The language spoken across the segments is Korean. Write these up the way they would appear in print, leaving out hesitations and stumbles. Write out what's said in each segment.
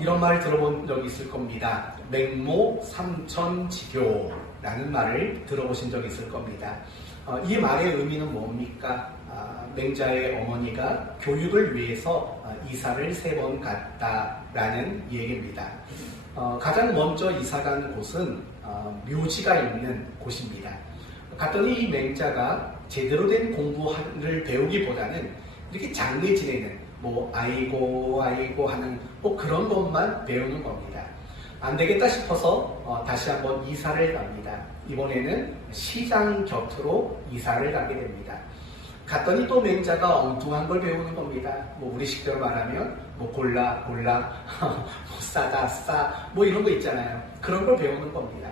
이런 말 들어본 적 있을 겁니다. 맹모 삼천지교라는 말을 들어보신 적 있을 겁니다. 이 말의 의미는 뭡니까? 맹자의 어머니가 교육을 위해서 이사를 3번 갔다라는 얘기입니다. 가장 먼저 이사 간 곳은 묘지가 있는 곳입니다. 갔더니 이 맹자가 제대로 된 공부를 배우기보다는 이렇게 장례 지내는 아이고 하는 그런 것만 배우는 겁니다. 안 되겠다 싶어서 다시 한번 이사를 갑니다. 이번에는 시장 곁으로 이사를 가게 됩니다. 갔더니 또 맹자가 엉뚱한 걸 배우는 겁니다. 우리 식대로 말하면 골라 싸다 싸 이런 거 있잖아요. 그런 걸 배우는 겁니다.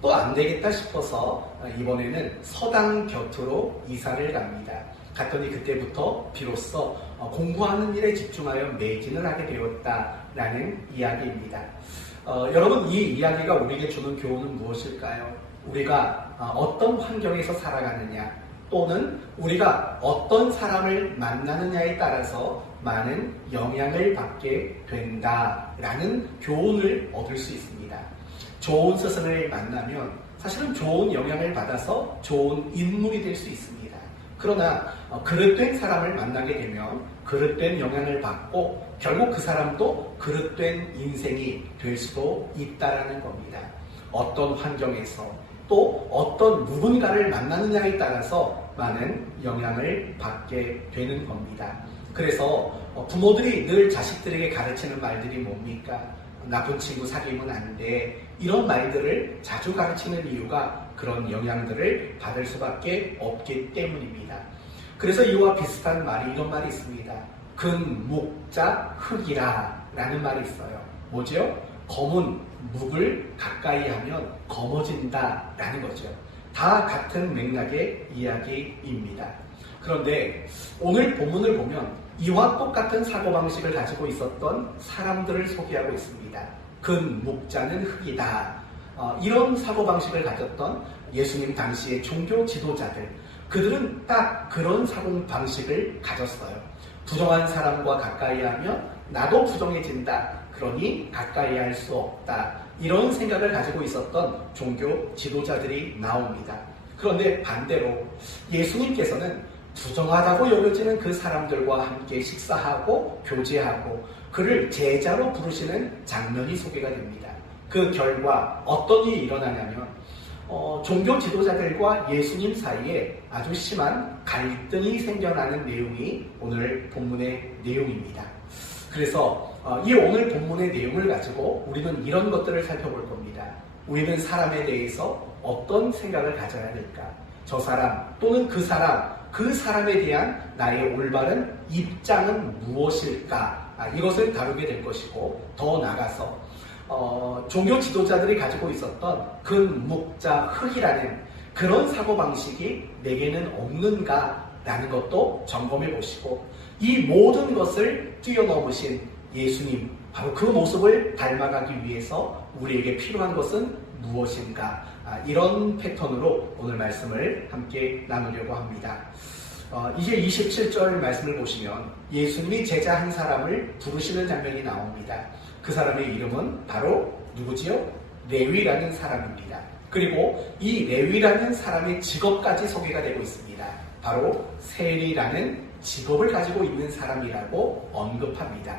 또 안 되겠다 싶어서 이번에는 서당 곁으로 이사를 갑니다. 갔더니 그때부터 비로소 공부하는 일에 집중하여 매진을 하게 되었다라는 이야기입니다. 여러분, 이 이야기가 우리에게 주는 교훈은 무엇일까요? 우리가 어떤 환경에서 살아가느냐, 또는 우리가 어떤 사람을 만나느냐에 따라서 많은 영향을 받게 된다라는 교훈을 얻을 수 있습니다. 좋은 스승을 만나면 사실은 좋은 영향을 받아서 좋은 인물이 될 수 있습니다. 그러나 그릇된 사람을 만나게 되면 그릇된 영향을 받고 결국 그 사람도 그릇된 인생이 될 수도 있다라는 겁니다. 어떤 환경에서 또 어떤 누군가를 만나느냐에 따라서 많은 영향을 받게 되는 겁니다. 그래서 부모들이 늘 자식들에게 가르치는 말들이 뭡니까? 나쁜 친구 사귀면 안 돼. 이런 말들을 자주 가르치는 이유가 그런 영향들을 받을 수밖에 없기 때문입니다. 그래서 이와 비슷한 말이 이런 말이 있습니다. 근, 묵, 자, 흑이라 라는 말이 있어요. 뭐죠? 검은 묵을 가까이 하면 검어진다 라는 거죠. 다 같은 맥락의 이야기입니다. 그런데 오늘 본문을 보면 이와 똑같은 사고방식을 가지고 있었던 사람들을 소개하고 있습니다. 근, 묵자는 흑이다. 이런 사고방식을 가졌던 예수님 당시의 종교 지도자들, 그들은 딱 그런 사고방식을 가졌어요. 부정한 사람과 가까이 하면 나도 부정해진다. 그러니 가까이 할 수 없다. 이런 생각을 가지고 있었던 종교 지도자들이 나옵니다. 그런데 반대로 예수님께서는 부정하다고 여겨지는 그 사람들과 함께 식사하고 교제하고 그를 제자로 부르시는 장면이 소개가 됩니다. 그 결과 어떤 일이 일어나냐면 종교 지도자들과 예수님 사이에 아주 심한 갈등이 생겨나는 내용이 오늘 본문의 내용입니다. 그래서 이 오늘 본문의 내용을 가지고 우리는 이런 것들을 살펴볼 겁니다. 우리는 사람에 대해서 어떤 생각을 가져야 될까? 저 사람 또는 그 사람에 대한 나의 올바른 입장은 무엇일까? 이것을 다루게 될 것이고, 더 나아가서 종교 지도자들이 가지고 있었던 근, 묵, 자, 흑이라는 그런 사고방식이 내게는 없는가라는 것도 점검해 보시고, 이 모든 것을 뛰어넘으신 예수님, 바로 그 모습을 닮아가기 위해서 우리에게 필요한 것은 무엇인가, 이런 패턴으로 오늘 말씀을 함께 나누려고 합니다. 이제 27절 말씀을 보시면 예수님이 제자 한 사람을 부르시는 장면이 나옵니다. 그 사람의 이름은 바로 누구지요? 레위라는 사람입니다. 그리고 이 레위라는 사람의 직업까지 소개가 되고 있습니다. 바로 세리라는 직업을 가지고 있는 사람이라고 언급합니다.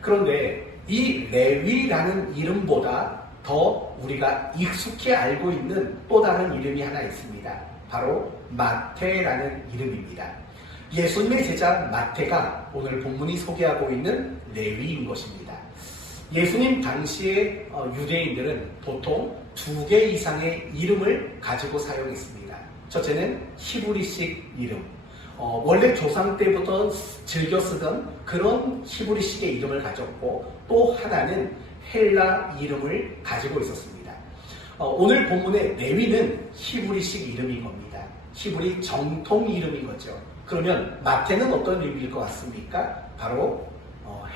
그런데 이 레위라는 이름보다 더 우리가 익숙히 알고 있는 또 다른 이름이 하나 있습니다. 바로 마태라는 이름입니다. 예수님의 제자 마태가 오늘 본문이 소개하고 있는 레위인 것입니다. 예수님 당시의 유대인들은 보통 2개 이상의 이름을 가지고 사용했습니다. 첫째는 히브리식 이름. 원래 조상 때부터 즐겨 쓰던 그런 히브리식의 이름을 가졌고, 또 하나는 헬라 이름을 가지고 있었습니다. 오늘 본문의 레위는 히브리식 이름인 겁니다. 히브리 정통 이름인 거죠. 그러면 마태는 어떤 이름일 것 같습니까? 바로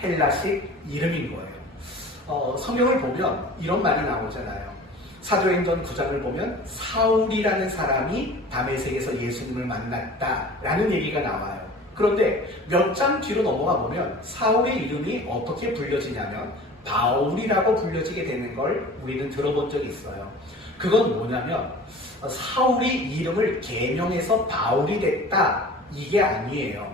헬라식 이름인 거예요. 성경을 보면 이런 말이 나오잖아요. 사도행전 9장을 보면 사울이라는 사람이 다메섹에서 예수님을 만났다라는 얘기가 나와요. 그런데 몇 장 뒤로 넘어가 보면 사울의 이름이 어떻게 불려지냐면 바울이라고 불려지게 되는 걸 우리는 들어본 적이 있어요. 그건 뭐냐면 사울이 이름을 개명해서 바울이 됐다, 이게 아니에요.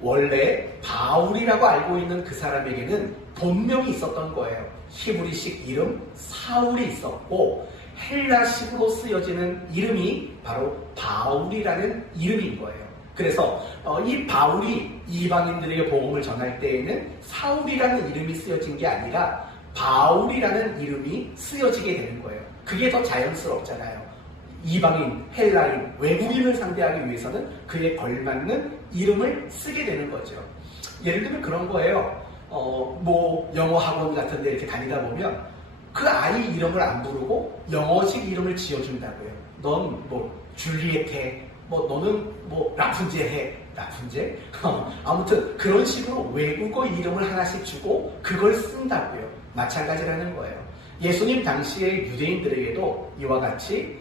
원래 바울이라고 알고 있는 그 사람에게는 본명이 있었던 거예요. 히브리식 이름 사울이 있었고 헬라식으로 쓰여지는 이름이 바로 바울이라는 이름인 거예요. 그래서 이 바울이 이방인들에게 복음을 전할 때에는 사울이라는 이름이 쓰여진 게 아니라 바울이라는 이름이 쓰여지게 되는 거예요. 그게 더 자연스럽잖아요. 이방인, 헬라인, 외국인을 상대하기 위해서는 그에 걸맞는 이름을 쓰게 되는 거죠. 예를 들면 그런 거예요. 영어 학원 같은 데 이렇게 다니다 보면 그 아이 이름을 안 부르고 영어식 이름을 지어준다고요. 넌 줄리엣 해, 너는 라푼젤 해. 라푼젤? 아무튼 그런 식으로 외국어 이름을 하나씩 주고 그걸 쓴다고요. 마찬가지라는 거예요. 예수님 당시의 유대인들에게도 이와 같이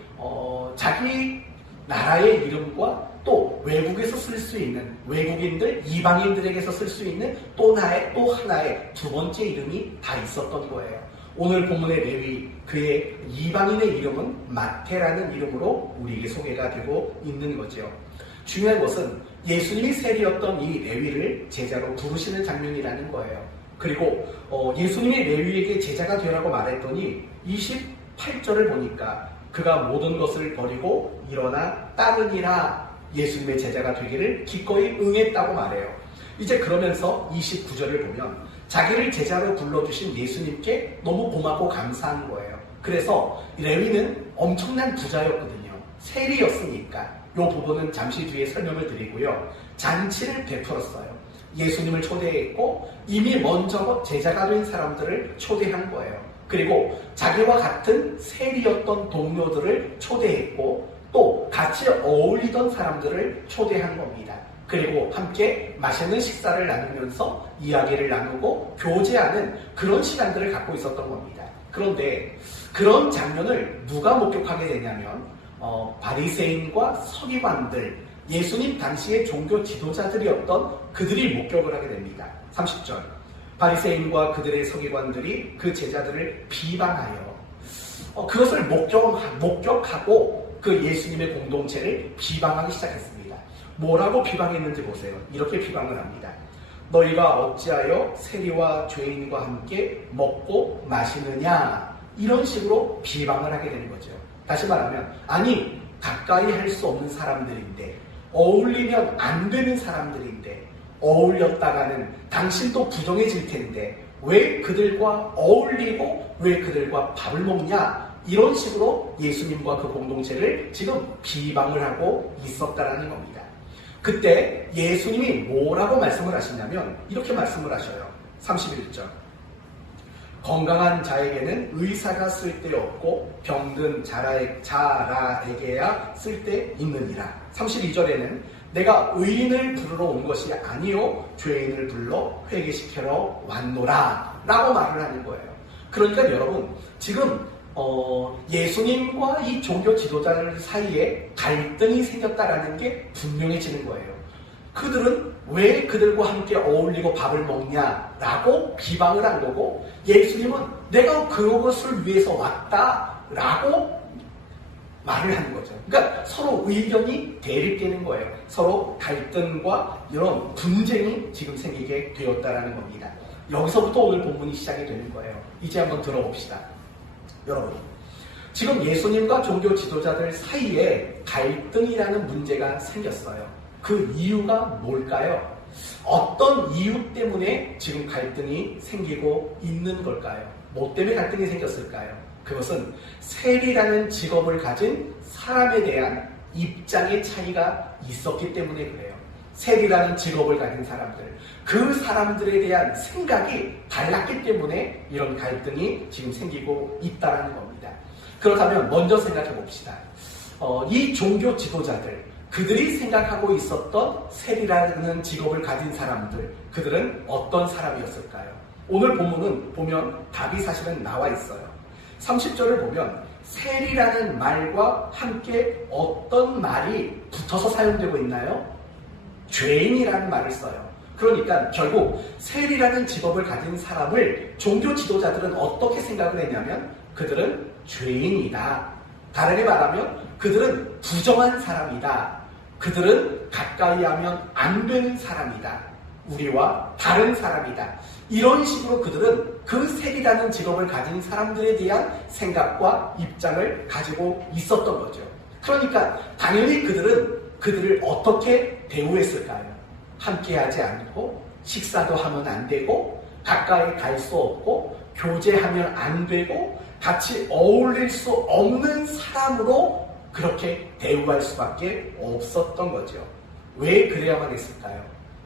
자기 나라의 이름과 또 외국에서 쓸 수 있는, 외국인들, 이방인들에게서 쓸 수 있는 또 하나의 두 번째 이름이 다 있었던 거예요. 오늘 본문의 레위, 그의 이방인의 이름은 마태라는 이름으로 우리에게 소개가 되고 있는 거죠. 중요한 것은 예수님이 세리였던 이 레위를 제자로 부르시는 장면이라는 거예요. 그리고 예수님이 레위에게 제자가 되라고 말했더니 28절을 보니까 그가 모든 것을 버리고 일어나 따르니라, 예수님의 제자가 되기를 기꺼이 응했다고 말해요. 이제 그러면서 29절을 보면 자기를 제자로 불러주신 예수님께 너무 고맙고 감사한 거예요. 그래서 레위는 엄청난 부자였거든요. 세리였으니까. 이 부분은 잠시 뒤에 설명을 드리고요. 잔치를 베풀었어요. 예수님을 초대했고 이미 먼저 제자가 된 사람들을 초대한 거예요. 그리고 자기와 같은 세리였던 동료들을 초대했고 또 같이 어울리던 사람들을 초대한 겁니다. 그리고 함께 맛있는 식사를 나누면서 이야기를 나누고 교제하는 그런 시간들을 갖고 있었던 겁니다. 그런데 그런 장면을 누가 목격하게 되냐면 바리새인과 서기관들, 예수님 당시의 종교 지도자들이었던 그들이 목격을 하게 됩니다. 30절, 바리새인과 그들의 서기관들이 그 제자들을 비방하여 그것을 목격하고 그 예수님의 공동체를 비방하기 시작했습니다. 뭐라고 비방했는지 보세요. 이렇게 비방을 합니다. 너희가 어찌하여 세리와 죄인과 함께 먹고 마시느냐, 이런 식으로 비방을 하게 되는 거죠. 다시 말하면 아니 가까이 할 수 없는 사람들인데, 어울리면 안 되는 사람들인데, 어울렸다가는 당신도 부정해질 텐데 왜 그들과 어울리고 왜 그들과 밥을 먹냐, 이런 식으로 예수님과 그 공동체를 지금 비방을 하고 있었다라는 겁니다. 그때 예수님이 뭐라고 말씀을 하시냐면 이렇게 말씀을 하셔요. 31절, 건강한 자에게는 의사가 쓸데없고 병든 자라에게야 쓸데있느니라. 32절에는 내가 의인을 부르러 온 것이 아니요 죄인을 불러 회개시키러 왔노라 라고 말을 하는 거예요. 그러니까 여러분, 지금 예수님과 이 종교 지도자들 사이에 갈등이 생겼다라는 게 분명해지는 거예요. 그들은 왜 그들과 함께 어울리고 밥을 먹냐라고 비방을 한 거고, 예수님은 내가 그것을 위해서 왔다라고 말을 하는 거죠. 그러니까 서로 의견이 대립되는 거예요. 서로 갈등과 이런 분쟁이 지금 생기게 되었다라는 겁니다. 여기서부터 오늘 본문이 시작이 되는 거예요. 이제 한번 들어봅시다. 여러분, 지금 예수님과 종교 지도자들 사이에 갈등이라는 문제가 생겼어요. 그 이유가 뭘까요? 어떤 이유 때문에 지금 갈등이 생기고 있는 걸까요? 뭐 때문에 갈등이 생겼을까요? 그것은 세리라는 직업을 가진 사람에 대한 입장의 차이가 있었기 때문에 그래요. 세리라는 직업을 가진 사람들, 그 사람들에 대한 생각이 달랐기 때문에 이런 갈등이 지금 생기고 있다는 겁니다. 그렇다면 먼저 생각해 봅시다. 이 종교 지도자들, 그들이 생각하고 있었던 세리라는 직업을 가진 사람들, 그들은 어떤 사람이었을까요? 오늘 본문은 보면 답이 사실은 나와 있어요. 30절을 보면 세리라는 말과 함께 어떤 말이 붙어서 사용되고 있나요? 죄인이라는 말을 써요. 그러니까 결국 셀이라는 직업을 가진 사람을 종교 지도자들은 어떻게 생각을 했냐면 그들은 죄인이다. 다르게 말하면 그들은 부정한 사람이다. 그들은 가까이 하면 안 되는 사람이다. 우리와 다른 사람이다. 이런 식으로 그들은 그 셀이라는 직업을 가진 사람들에 대한 생각과 입장을 가지고 있었던 거죠. 그러니까 당연히 그들은 그들을 어떻게 대우했을까요? 함께하지 않고 식사도 하면 안 되고 가까이 갈 수 없고 교제하면 안 되고 같이 어울릴 수 없는 사람으로 그렇게 대우할 수밖에 없었던 거죠. 왜 그래야만 했을까요?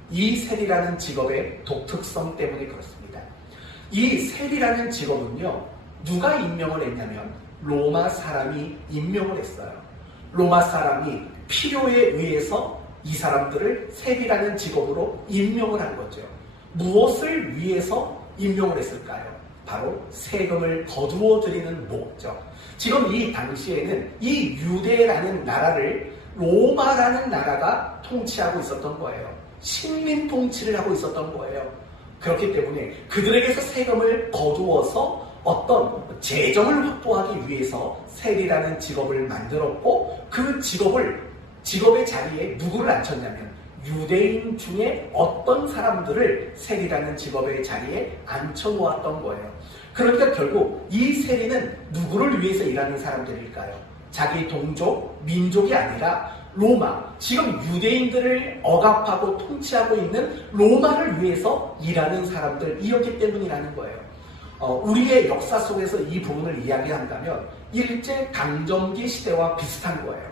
이 셀이라는 직업의 독특성 때문에 그렇습니다. 이 셀이라는 직업은요, 누가 임명을 했냐면 로마 사람이 임명을 했어요. 로마 사람이 필요에 의해서 이 사람들을 셀이라는 직업으로 임명을 한 거죠. 무엇을 위해서 임명을 했을까요? 바로 세금을 거두어 드리는 목적. 지금 이 당시에는 이 유대라는 나라를 로마라는 나라가 통치하고 있었던 거예요. 식민 통치를 하고 있었던 거예요. 그렇기 때문에 그들에게서 세금을 거두어서 어떤 재정을 확보하기 위해서 셀이라는 직업을 만들었고 그 직업의 자리에 누구를 앉혔냐면 유대인 중에 어떤 사람들을 셀이라는 직업의 자리에 앉혀놓았던 거예요. 그러니까 결국 이 셀이는 누구를 위해서 일하는 사람들일까요? 자기 동족, 민족이 아니라 로마, 지금 유대인들을 억압하고 통치하고 있는 로마를 위해서 일하는 사람들이었기 때문이라는 거예요. 우리의 역사 속에서 이 부분을 이야기한다면 일제강점기 시대와 비슷한 거예요.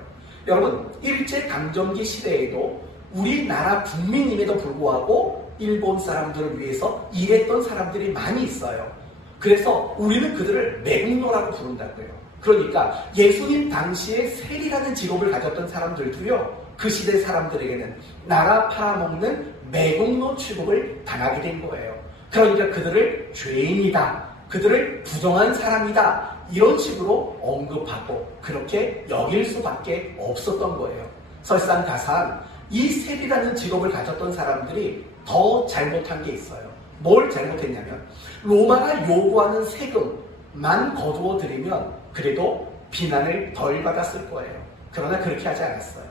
여러분, 일제강점기 시대에도 우리나라 국민임에도 불구하고 일본 사람들을 위해서 일했던 사람들이 많이 있어요. 그래서 우리는 그들을 매국노라고 부른다고요. 그러니까 예수님 당시에 셀이라는 직업을 가졌던 사람들도요, 그 시대 사람들에게는 나라 팔아먹는 매국노 취급을 당하게 된 거예요. 그러니까 그들을 죄인이다, 그들을 부정한 사람이다, 이런 식으로 언급하고 그렇게 여길 수밖에 없었던 거예요. 설상가상 이 셀이라는 직업을 가졌던 사람들이 더 잘못한 게 있어요. 뭘 잘못했냐면 로마가 요구하는 세금만 거두어 드리면 그래도 비난을 덜 받았을 거예요. 그러나 그렇게 하지 않았어요.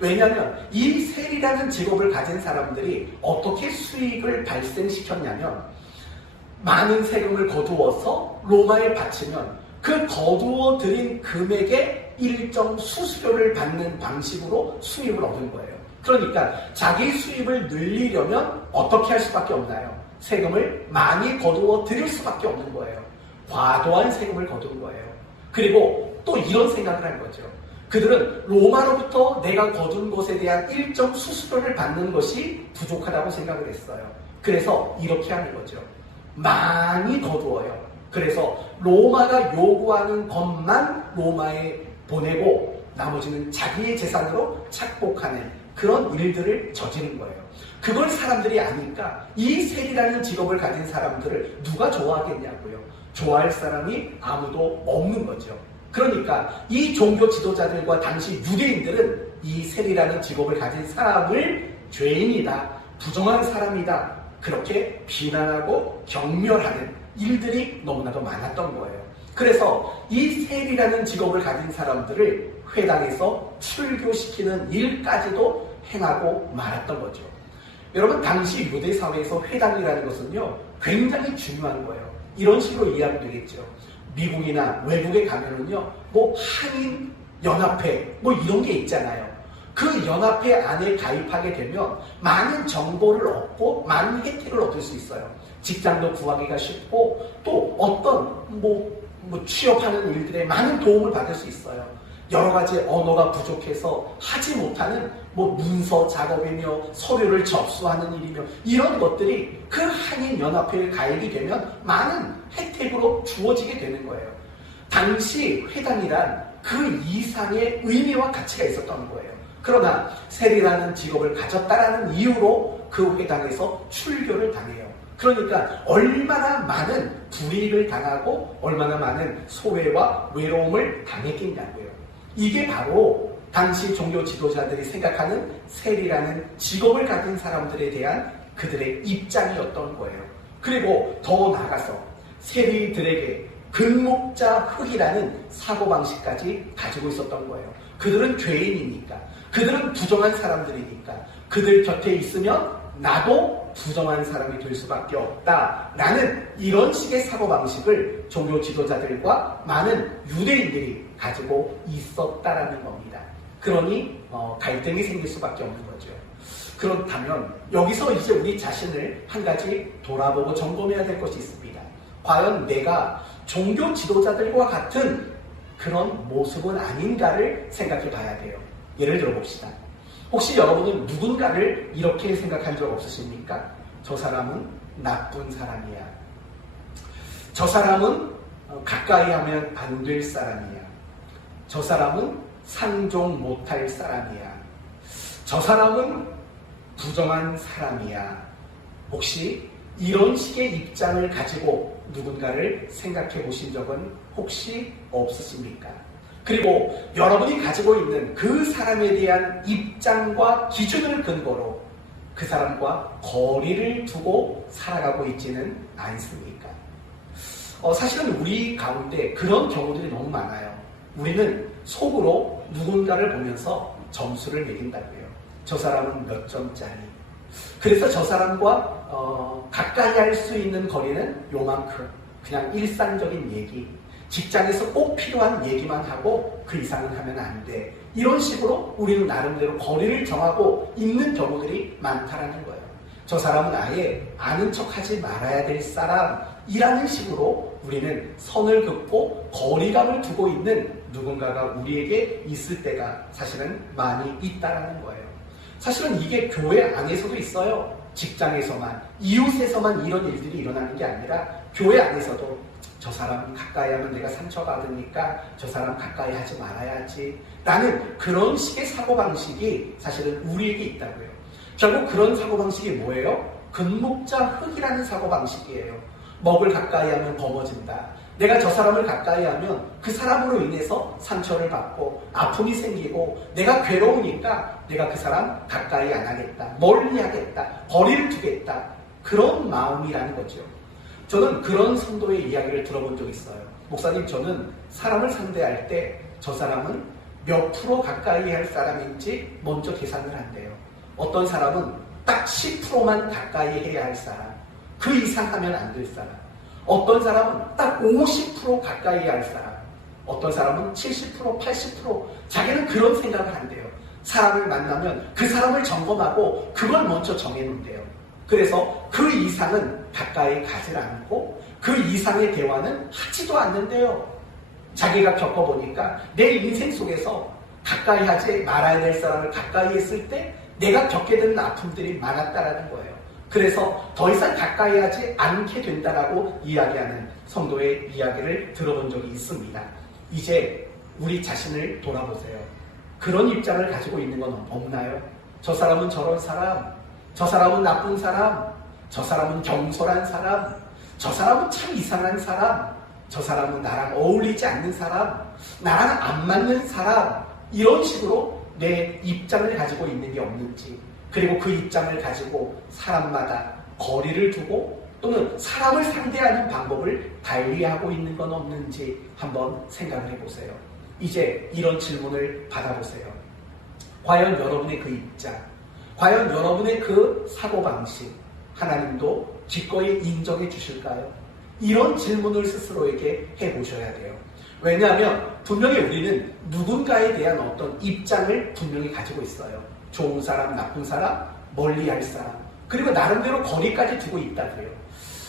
왜냐하면 이 셀이라는 직업을 가진 사람들이 어떻게 수익을 발생시켰냐면 많은 세금을 거두어서 로마에 바치면 그 거두어 들인 금액의 일정 수수료를 받는 방식으로 수입을 얻은 거예요. 그러니까 자기 수입을 늘리려면 어떻게 할 수밖에 없나요? 세금을 많이 거두어 드릴 수밖에 없는 거예요. 과도한 세금을 거둔 거예요. 그리고 또 이런 생각을 한 거죠. 그들은 로마로부터 내가 거둔 것에 대한 일정 수수료를 받는 것이 부족하다고 생각을 했어요. 그래서 이렇게 하는 거죠. 많이 거두어요. 그래서 로마가 요구하는 것만 로마에 보내고 나머지는 자기의 재산으로 착복하는 그런 일들을 저지른 거예요. 그걸 사람들이 아니까 이 셀이라는 직업을 가진 사람들을 누가 좋아하겠냐고요. 좋아할 사람이 아무도 없는 거죠. 그러니까 이 종교 지도자들과 당시 유대인들은 이 셀이라는 직업을 가진 사람을 죄인이다, 부정한 사람이다, 그렇게 비난하고 경멸하는 일들이 너무나도 많았던 거예요. 그래서 이 셀이라는 직업을 가진 사람들을 회당에서 출교시키는 일까지도 행하고 말았던 거죠. 여러분, 당시 유대 사회에서 회당이라는 것은요, 굉장히 중요한 거예요. 이런 식으로 이해하면 되겠죠. 미국이나 외국에 가면은요, 뭐 한인 연합회 뭐 이런 게 있잖아요. 그 연합회 안에 가입하게 되면 많은 정보를 얻고 많은 혜택을 얻을 수 있어요. 직장도 구하기가 쉽고 또 어떤 뭐 취업하는 일들에 많은 도움을 받을 수 있어요. 여러 가지 언어가 부족해서 하지 못하는 뭐 문서 작업이며 서류를 접수하는 일이며 이런 것들이 그 한인연합회에 가입이 되면 많은 혜택으로 주어지게 되는 거예요. 당시 회당이란 그 이상의 의미와 가치가 있었던 거예요. 그러나 셀이라는 직업을 가졌다라는 이유로 그 회당에서 출교를 당해요. 그러니까 얼마나 많은 불이익을 당하고 얼마나 많은 소외와 외로움을 당했겠냐고요. 이게 바로 당시 종교 지도자들이 생각하는 셀이라는 직업을 가진 사람들에 대한 그들의 입장이었던 거예요. 그리고 더 나아가서 세리들에게 근목자 흑이라는 사고방식까지 가지고 있었던 거예요. 그들은 죄인이니까, 그들은 부정한 사람들이니까, 그들 곁에 있으면 나도 부정한 사람이 될 수밖에 없다라는 이런 식의 사고방식을 종교 지도자들과 많은 유대인들이 가지고 있었다라는 겁니다. 그러니 갈등이 생길 수밖에 없는 거죠. 그렇다면 여기서 이제 우리 자신을 한 가지 돌아보고 점검해야 될 것이 있습니다. 과연 내가 종교 지도자들과 같은 그런 모습은 아닌가를 생각해 봐야 돼요. 예를 들어 봅시다. 혹시 여러분은 누군가를 이렇게 생각한 적 없으십니까? 저 사람은 나쁜 사람이야. 저 사람은 가까이 하면 안 될 사람이야. 저 사람은 상종 못할 사람이야. 저 사람은 부정한 사람이야. 혹시 이런 식의 입장을 가지고 누군가를 생각해 보신 적은 혹시 없으십니까? 그리고 여러분이 가지고 있는 그 사람에 대한 입장과 기준을 근거로 그 사람과 거리를 두고 살아가고 있지는 않습니까? 사실은 우리 가운데 그런 경우들이 너무 많아요. 우리는 속으로 누군가를 보면서 점수를 매긴다고요. 저 사람은 몇 점짜리. 그래서 저 사람과 가까이 할 수 있는 거리는 요만큼. 그냥 일상적인 얘기. 직장에서 꼭 필요한 얘기만 하고 그 이상은 하면 안 돼. 이런 식으로 우리는 나름대로 거리를 정하고 있는 경우들이 많다라는 거예요. 저 사람은 아예 아는 척하지 말아야 될 사람이라는 식으로 우리는 선을 긋고 거리감을 두고 있는 누군가가 우리에게 있을 때가 사실은 많이 있다라는 거예요. 사실은 이게 교회 안에서도 있어요. 직장에서만, 이웃에서만 이런 일들이 일어나는 게 아니라 교회 안에서도 저 사람 가까이 하면 내가 상처받으니까 저 사람 가까이 하지 말아야지 라는 그런 식의 사고방식이 사실은 우리에게 있다고요. 결국 그런 사고방식이 뭐예요? 근목자 흑이라는 사고방식이에요. 먹을 가까이 하면 범어진다. 내가 저 사람을 가까이 하면 그 사람으로 인해서 상처를 받고 아픔이 생기고 내가 괴로우니까 내가 그 사람 가까이 안 하겠다. 멀리 하겠다. 거리를 두겠다. 그런 마음이라는 거죠. 저는 그런 성도의 이야기를 들어본 적이 있어요. 목사님, 저는 사람을 상대할 때 저 사람은 몇 프로 가까이 할 사람인지 먼저 계산을 한대요. 어떤 사람은 딱 10%만 가까이 해야 할 사람, 그 이상 하면 안 될 사람. 어떤 사람은 딱 50% 가까이 할 사람, 어떤 사람은 70%, 80%, 자기는 그런 생각을 한대요. 사람을 만나면 그 사람을 점검하고 그걸 먼저 정해놓는데요. 그래서 그 이상은 가까이 가지 않고 그 이상의 대화는 하지도 않는데요. 자기가 겪어보니까 내 인생 속에서 가까이 하지 말아야 될 사람을 가까이 했을 때 내가 겪게 되는 아픔들이 많았다라는 거예요. 그래서 더 이상 가까이 하지 않게 된다라고 이야기하는 성도의 이야기를 들어본 적이 있습니다. 이제 우리 자신을 돌아보세요. 그런 입장을 가지고 있는 건 없나요? 저 사람은 저런 사람, 저 사람은 나쁜 사람, 저 사람은 경솔한 사람, 저 사람은 참 이상한 사람, 저 사람은 나랑 어울리지 않는 사람, 나랑 안 맞는 사람, 이런 식으로 내 입장을 가지고 있는 게 없는지, 그리고 그 입장을 가지고 사람마다 거리를 두고 또는 사람을 상대하는 방법을 달리하고 있는 건 없는지 한번 생각을 해보세요. 이제 이런 질문을 받아보세요. 과연 여러분의 그 입장, 과연 여러분의 그 사고방식, 하나님도 기꺼이 인정해 주실까요? 이런 질문을 스스로에게 해보셔야 돼요. 왜냐하면 분명히 우리는 누군가에 대한 어떤 입장을 분명히 가지고 있어요. 좋은 사람, 나쁜 사람, 멀리 할 사람, 그리고 나름대로 거리까지 두고 있다고요.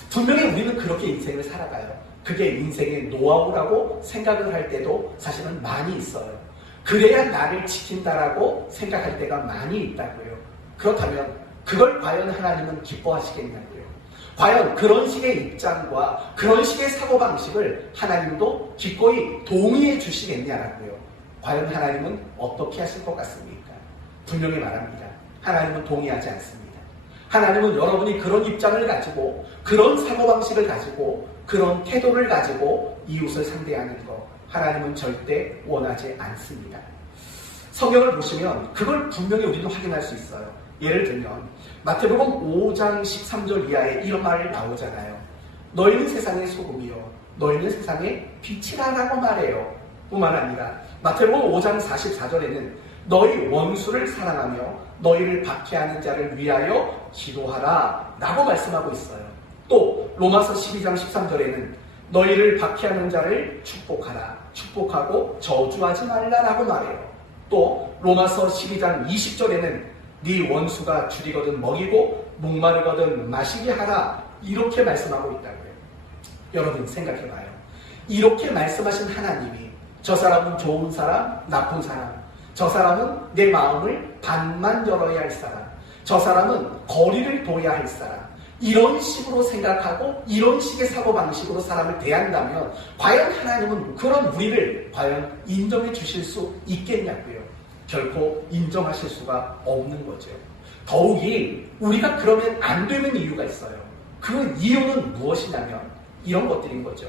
분명히 우리는 그렇게 인생을 살아가요. 그게 인생의 노하우라고 생각을 할 때도 사실은 많이 있어요. 그래야 나를 지킨다라고 생각할 때가 많이 있다고요. 그렇다면 그걸 과연 하나님은 기뻐하시겠냐고요. 과연 그런 식의 입장과 그런 식의 사고방식을 하나님도 기꺼이 동의해 주시겠냐라고요. 과연 하나님은 어떻게 하실 것 같습니까? 분명히 말합니다. 하나님은 동의하지 않습니다. 하나님은 여러분이 그런 입장을 가지고 그런 사고방식을 가지고 그런 태도를 가지고 이웃을 상대하는 것, 하나님은 절대 원하지 않습니다. 성경을 보시면 그걸 분명히 우리는 확인할 수 있어요. 예를 들면 마태복음 5장 13절 이하에 이런 말이 나오잖아요. 너희는 세상의 소금이요 너희는 세상의 빛이라라고 말해요. 뿐만 아니라 마태복음 5장 44절에는 너희 원수를 사랑하며 너희를 박해하는 자를 위하여 기도하라 라고 말씀하고 있어요. 또 로마서 12장 13절에는 너희를 박해하는 자를 축복하라 축복하고 저주하지 말라라고 말해요. 또 로마서 12장 20절에는 네 원수가 줄이거든 먹이고 목마르거든 마시게 하라 이렇게 말씀하고 있다고요. 여러분 생각해봐요. 이렇게 말씀하신 하나님이 저 사람은 좋은 사람, 나쁜 사람, 저 사람은 내 마음을 반만 열어야 할 사람, 저 사람은 거리를 둬야 할 사람, 이런 식으로 생각하고 이런 식의 사고방식으로 사람을 대한다면 과연 하나님은 그런 우리를 과연 인정해 주실 수 있겠냐고요. 결코 인정하실 수가 없는 거죠. 더욱이 우리가 그러면 안 되는 이유가 있어요. 그 이유는 무엇이냐면 이런 것들인 거죠.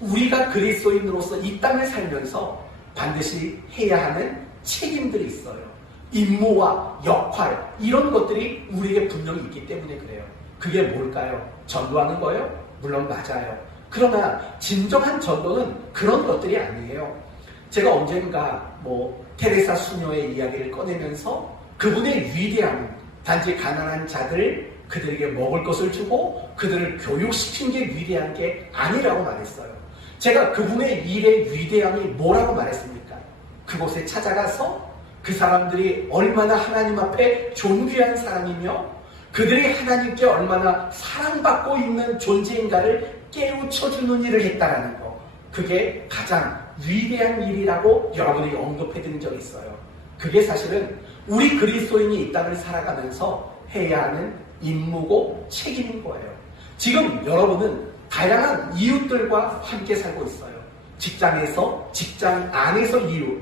우리가 그리스도인으로서 이 땅을 살면서 반드시 해야 하는 책임들이 있어요. 임무와 역할 이런 것들이 우리에게 분명히 있기 때문에 그래요. 그게 뭘까요? 전도하는 거예요? 물론 맞아요. 그러나 진정한 전도는 그런 것들이 아니에요. 제가 언젠가 테레사 수녀의 이야기를 꺼내면서 그분의 위대함은 단지 가난한 자들 그들에게 먹을 것을 주고 그들을 교육시킨 게 위대한 게 아니라고 말했어요. 제가 그분의 일의 위대함이 뭐라고 말했습니까? 그곳에 찾아가서 그 사람들이 얼마나 하나님 앞에 존귀한 사람이며 그들이 하나님께 얼마나 사랑받고 있는 존재인가를 깨우쳐주는 일을 했다라는 거. 그게 가장 위대한 일이라고 여러분이 언급해드린 적이 있어요. 그게 사실은 우리 그리스도인이 이 땅을 살아가면서 해야 하는 임무고 책임인 거예요. 지금 여러분은 다양한 이웃들과 함께 살고 있어요. 직장에서, 직장 안에서 이웃,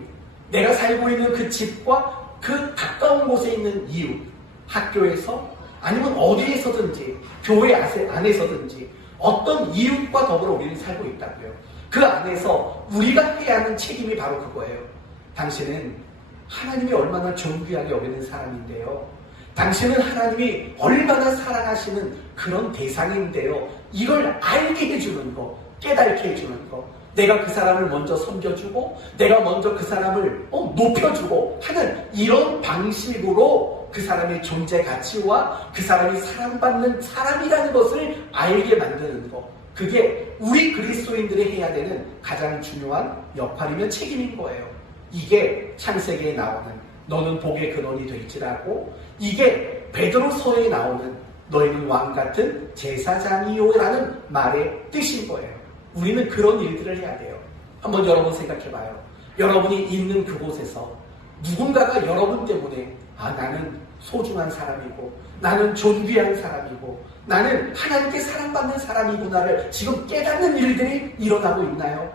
내가 살고 있는 그 집과 그 가까운 곳에 있는 이웃, 학교에서 아니면 어디에서든지 교회 안에서든지 어떤 이웃과 더불어 우리는 살고 있다고요. 그 안에서 우리가 해야 하는 책임이 바로 그거예요. 당신은 하나님이 얼마나 존귀하게 여기는 사람인데요. 당신은 하나님이 얼마나 사랑하시는 그런 대상인데요. 이걸 알게 해주는 거, 깨닫게 해주는 거. 내가 그 사람을 먼저 섬겨주고 내가 먼저 그 사람을 높여주고 하는 이런 방식으로 그 사람의 존재 가치와 그 사람이 사랑받는 사람이라는 것을 알게 만드는 거. 그게 우리 그리스도인들이 해야 되는 가장 중요한 역할이며 책임인 거예요. 이게 창세기에 나오는 너는 복의 근원이 될지라고, 이게 베드로서에 나오는 너희는 왕같은 제사장이요라는 말의 뜻인 거예요. 우리는 그런 일들을 해야 돼요. 한번 여러분 생각해봐요. 여러분이 있는 그곳에서 누군가가 여러분 때문에 나는 소중한 사람이고 나는 존귀한 사람이고 나는 하나님께 사랑받는 사람이구나를 지금 깨닫는 일들이 일어나고 있나요?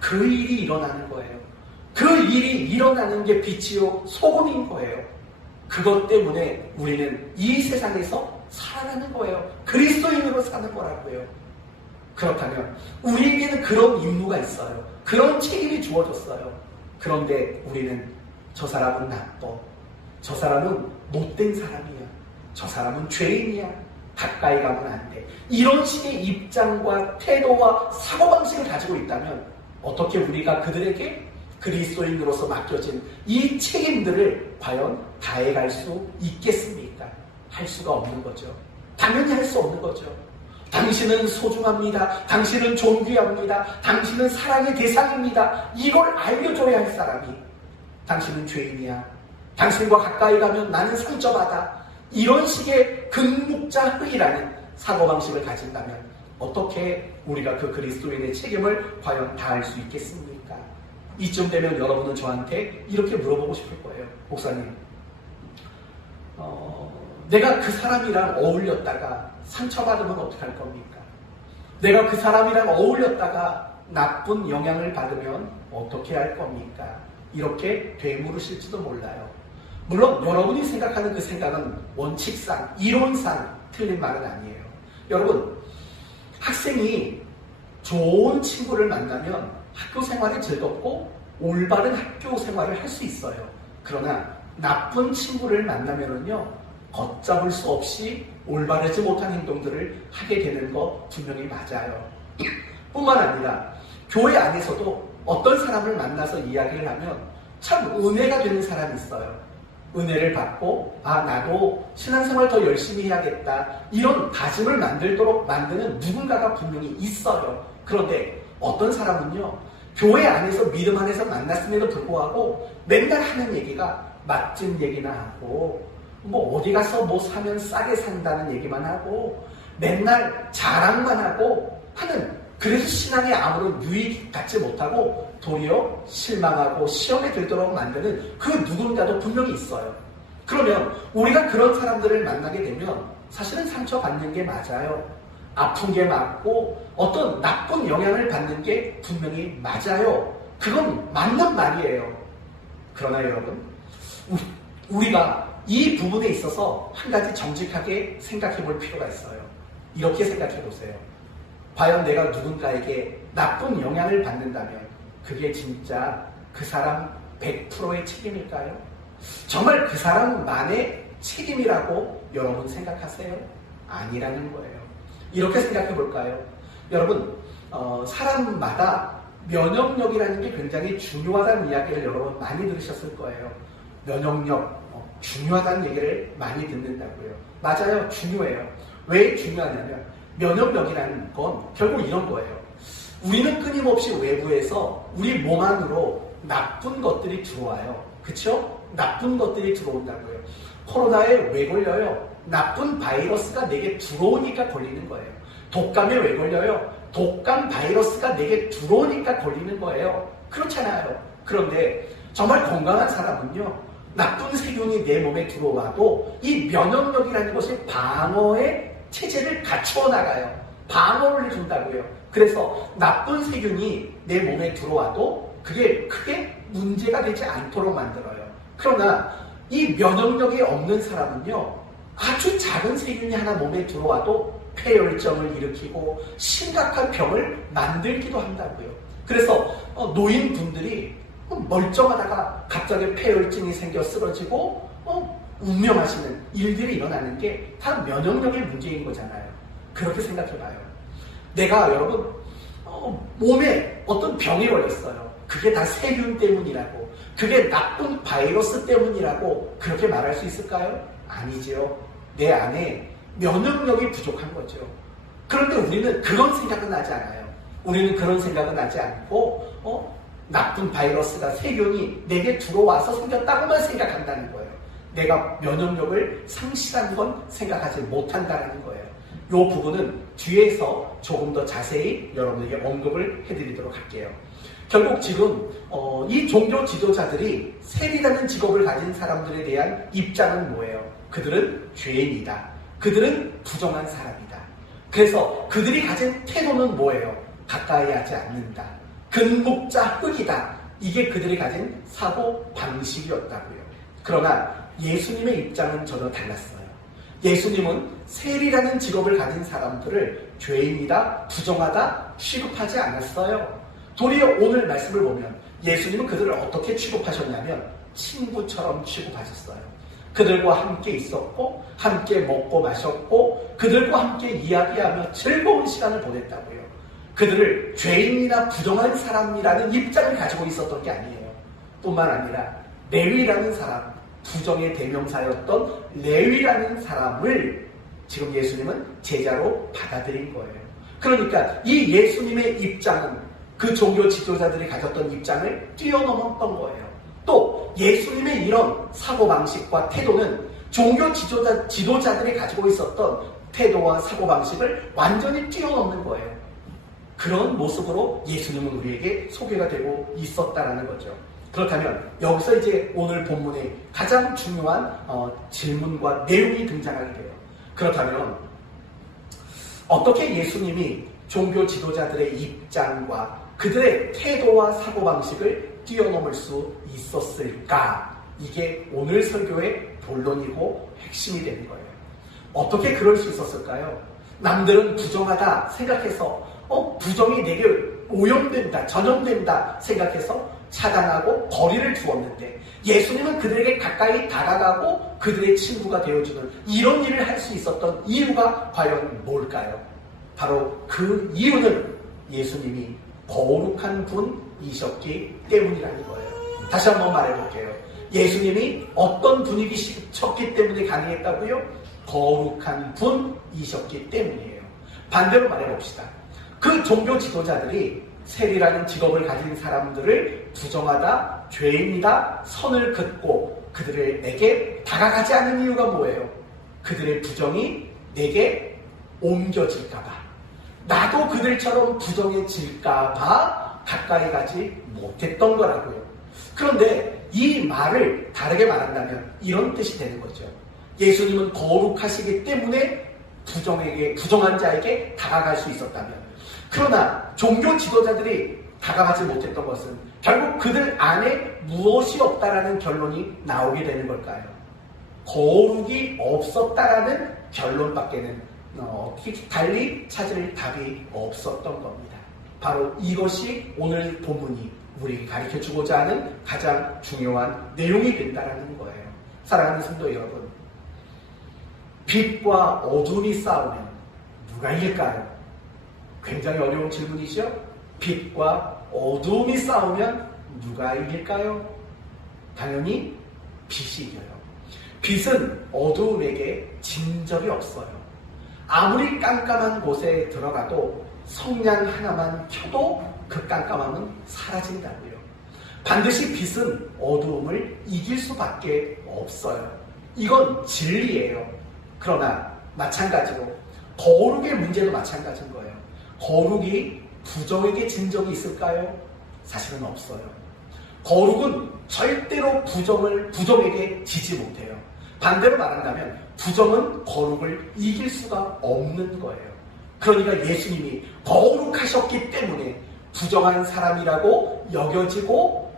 그 일이 일어나는 거예요. 그 일이 일어나는 게 빛이요 소금인 거예요. 그것 때문에 우리는 이 세상에서 살아가는 거예요. 그리스도인으로 사는 거라고요. 그렇다면 우리에게는 그런 임무가 있어요. 그런 책임이 주어졌어요. 그런데 우리는 저 사람은 나빠, 저 사람은 못된 사람이야, 저 사람은 죄인이야, 가까이 가면 안 돼, 이런 식의 입장과 태도와 사고방식을 가지고 있다면 어떻게 우리가 그들에게 그리스도인으로서 맡겨진 이 책임들을 과연 다해갈 수 있겠습니까? 할 수가 없는 거죠. 당연히 할 수 없는 거죠. 당신은 소중합니다. 당신은 존귀합니다. 당신은 사랑의 대상입니다. 이걸 알려줘야 할 사람이 당신은 죄인이야, 당신과 가까이 가면 나는 상처받아, 이런 식의 금묵자흑이라는 사고방식을 가진다면 어떻게 우리가 그 그리스도인의 책임을 과연 다할 수 있겠습니까? 이쯤 되면 여러분은 저한테 이렇게 물어보고 싶을 거예요. 목사님, 내가 그 사람이랑 어울렸다가 상처받으면 어떡할 겁니까? 내가 그 사람이랑 어울렸다가 나쁜 영향을 받으면 어떻게 할 겁니까? 이렇게 되물으실지도 몰라요. 물론 여러분이 생각하는 그 생각은 원칙상, 이론상 틀린 말은 아니에요. 여러분, 학생이 좋은 친구를 만나면 학교 생활이 즐겁고 올바른 학교 생활을 할 수 있어요. 그러나 나쁜 친구를 만나면은요, 걷잡을 수 없이 올바르지 못한 행동들을 하게 되는 거 분명히 맞아요. 뿐만 아니라 교회 안에서도 어떤 사람을 만나서 이야기를 하면 참 은혜가 되는 사람이 있어요. 은혜를 받고 나도 신앙생활 더 열심히 해야겠다, 이런 다짐을 만들도록 만드는 누군가가 분명히 있어요. 그런데 어떤 사람은요, 교회 안에서 믿음 안에서 만났음에도 불구하고 맨날 하는 얘기가 맛집 얘기나 하고 어디 가서 사면 싸게 산다는 얘기만 하고 맨날 자랑만 하고 하는, 그래서 신앙에 아무런 유익 갖지 못하고 도리어 실망하고 시험에 들도록 만드는 그 누군가도 분명히 있어요. 그러면 우리가 그런 사람들을 만나게 되면 사실은 상처받는 게 맞아요. 아픈 게 맞고 어떤 나쁜 영향을 받는 게 분명히 맞아요. 그건 맞는 말이에요. 그러나 여러분, 우리가 이 부분에 있어서 한 가지 정직하게 생각해 볼 필요가 있어요. 이렇게 생각해 보세요. 과연 내가 누군가에게 나쁜 영향을 받는다면 그게 진짜 그 사람 100%의 책임일까요? 정말 그 사람만의 책임이라고 여러분 생각하세요? 아니라는 거예요. 이렇게 생각해 볼까요? 여러분, 사람마다 면역력이라는 게 굉장히 중요하다는 이야기를 여러분 많이 들으셨을 거예요. 면역력 중요하다는 얘기를 많이 듣는다고요. 맞아요. 중요해요. 왜 중요하냐면 면역력이라는 건 결국 이런 거예요. 우리는 끊임없이 외부에서 우리 몸 안으로 나쁜 것들이 들어와요. 그쵸? 나쁜 것들이 들어온다고요. 코로나에 왜 걸려요? 나쁜 바이러스가 내게 들어오니까 걸리는 거예요. 독감에 왜 걸려요? 독감 바이러스가 내게 들어오니까 걸리는 거예요. 그렇잖아요. 그런데 정말 건강한 사람은요, 나쁜 세균이 내 몸에 들어와도 이 면역력이라는 것이 방어의 체제를 갖추어 나가요. 방어를 준다고요. 그래서 나쁜 세균이 내 몸에 들어와도 그게 크게 문제가 되지 않도록 만들어요. 그러나 이 면역력이 없는 사람은요, 아주 작은 세균이 하나 몸에 들어와도 폐혈증을 일으키고 심각한 병을 만들기도 한다고요. 그래서 노인분들이 멀쩡하다가 갑자기 폐혈증이 생겨 쓰러지고 운명하시는 일들이 일어나는 게 다 면역력의 문제인 거잖아요. 그렇게 생각해봐요. 내가 여러분 몸에 어떤 병이 걸렸어요. 그게 다 세균 때문이라고, 그게 나쁜 바이러스 때문이라고 그렇게 말할 수 있을까요? 아니지요. 내 안에 면역력이 부족한 거죠. 그런데 우리는 그런 생각은 하지 않아요. 우리는 그런 생각은 하지 않고 나쁜 바이러스가, 세균이 내게 들어와서 생겼다고만 생각한다는 거예요. 내가 면역력을 상실한 건 생각하지 못한다는 거예요. 이 부분은 뒤에서 조금 더 자세히 여러분에게 언급을 해드리도록 할게요. 결국 지금 이 종교 지도자들이 세리라는 직업을 가진 사람들에 대한 입장은 뭐예요? 그들은 죄인이다. 그들은 부정한 사람이다. 그래서 그들이 가진 태도는 뭐예요? 가까이 하지 않는다. 근묵자 흑이다. 이게 그들이 가진 사고 방식이었다고요. 그러나 예수님의 입장은 전혀 달랐어요. 예수님은 세리라는 직업을 가진 사람들을 죄인이다, 부정하다 취급하지 않았어요. 도리어 오늘 말씀을 보면 예수님은 그들을 어떻게 취급하셨냐면 친구처럼 취급하셨어요. 그들과 함께 있었고 함께 먹고 마셨고 그들과 함께 이야기하며 즐거운 시간을 보냈다고요. 그들을 죄인이나 부정한 사람이라는 입장을 가지고 있었던 게 아니에요. 뿐만 아니라 레위라는 사람, 부정의 대명사였던 레위라는 사람을 지금 예수님은 제자로 받아들인 거예요. 그러니까 이 예수님의 입장은 그 종교 지도자들이 가졌던 입장을 뛰어넘었던 거예요. 또 예수님의 이런 사고방식과 태도는 종교 지도자들이 가지고 있었던 태도와 사고방식을 완전히 뛰어넘는 거예요. 그런 모습으로 예수님은 우리에게 소개가 되고 있었다라는 거죠. 그렇다면 여기서 이제 오늘 본문에 가장 중요한 질문과 내용이 등장하게 돼요. 그렇다면 어떻게 예수님이 종교 지도자들의 입장과 그들의 태도와 사고방식을 뛰어넘을 수 있었을까? 이게 오늘 설교의 본론이고 핵심이 되는 거예요. 어떻게 그럴 수 있었을까요? 남들은 부정하다 생각해서 부정이 내게 오염된다, 전염된다 생각해서 차단하고 거리를 두었는데 예수님은 그들에게 가까이 다가가고 그들의 친구가 되어주는 이런 일을 할 수 있었던 이유가 과연 뭘까요? 바로 그 이유는 예수님이 거룩한 분이셨기 때문이라는 거예요. 다시 한번 말해볼게요. 예수님이 어떤 분이셨기 때문에 가능했다고요? 거룩한 분이셨기 때문이에요. 반대로 말해봅시다. 그 종교 지도자들이 세리라는 직업을 가진 사람들을 부정하다, 죄인이다, 선을 긋고 그들에게 다가가지 않는 이유가 뭐예요? 그들의 부정이 내게 옮겨질까봐, 나도 그들처럼 부정해질까봐 가까이 가지 못했던 거라고요. 그런데 이 말을 다르게 말한다면 이런 뜻이 되는 거죠. 예수님은 거룩하시기 때문에 부정한 자에게 다가갈 수 있었다면, 그러나 종교 지도자들이 다가가지 못했던 것은 결국 그들 안에 무엇이 없다라는 결론이 나오게 되는 걸까요? 거룩이 없었다라는 결론밖에는 달리 찾을 답이 없었던 겁니다. 바로 이것이 오늘 본문이 우리에게 가르쳐주고자 하는 가장 중요한 내용이 된다는 거예요. 사랑하는 성도 여러분, 빛과 어둠이 싸우면 누가 이길까요? 굉장히 어려운 질문이죠? 빛과 어둠이 싸우면 누가 이길까요? 당연히 빛이 이겨요. 빛은 어두움에게 진 적이 없어요. 아무리 깜깜한 곳에 들어가도 성냥 하나만 켜도 그 깜깜함은 사라진다고요. 반드시 빛은 어두움을 이길 수밖에 없어요. 이건 진리예요. 그러나 마찬가지로 거룩의 문제도 마찬가지인 거예요. 거룩이 부정에게 진 적이 있을까요? 사실은 없어요. 거룩은 절대로 부정에게 지지 못해요. 반대로 말한다면 부정은 거룩을 이길 수가 없는 거예요. 그러니까 예수님이 거룩하셨기 때문에 부정한 사람이라고 여겨지고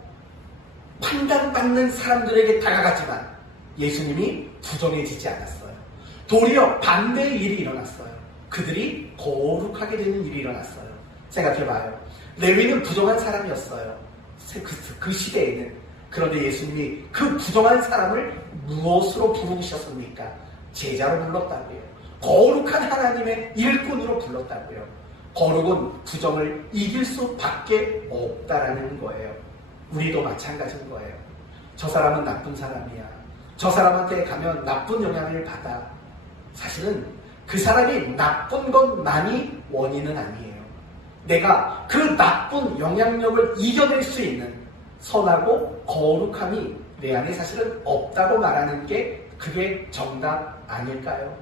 판단받는 사람들에게 다가가지만 예수님이 부정해지지 않았어요. 도리어 반대의 일이 일어났어요. 그들이 거룩하게 되는 일이 일어났어요. 생각해봐요. 레위는 부정한 사람이었어요. 그 시대에는. 그런데 예수님이 그 부정한 사람을 무엇으로 부르셨습니까? 제자로 불렀다고요. 거룩한 하나님의 일꾼으로 불렀다고요. 거룩은 부정을 이길 수밖에 없다라는 거예요. 우리도 마찬가지인 거예요. 저 사람은 나쁜 사람이야. 저 사람한테 가면 나쁜 영향을 받아. 사실은 그 사람이 나쁜 것만이 원인은 아니에요. 내가 그 나쁜 영향력을 이겨낼 수 있는 선하고 거룩함이 내 안에 사실은 없다고 말하는 게 그게 정답 아닐까요?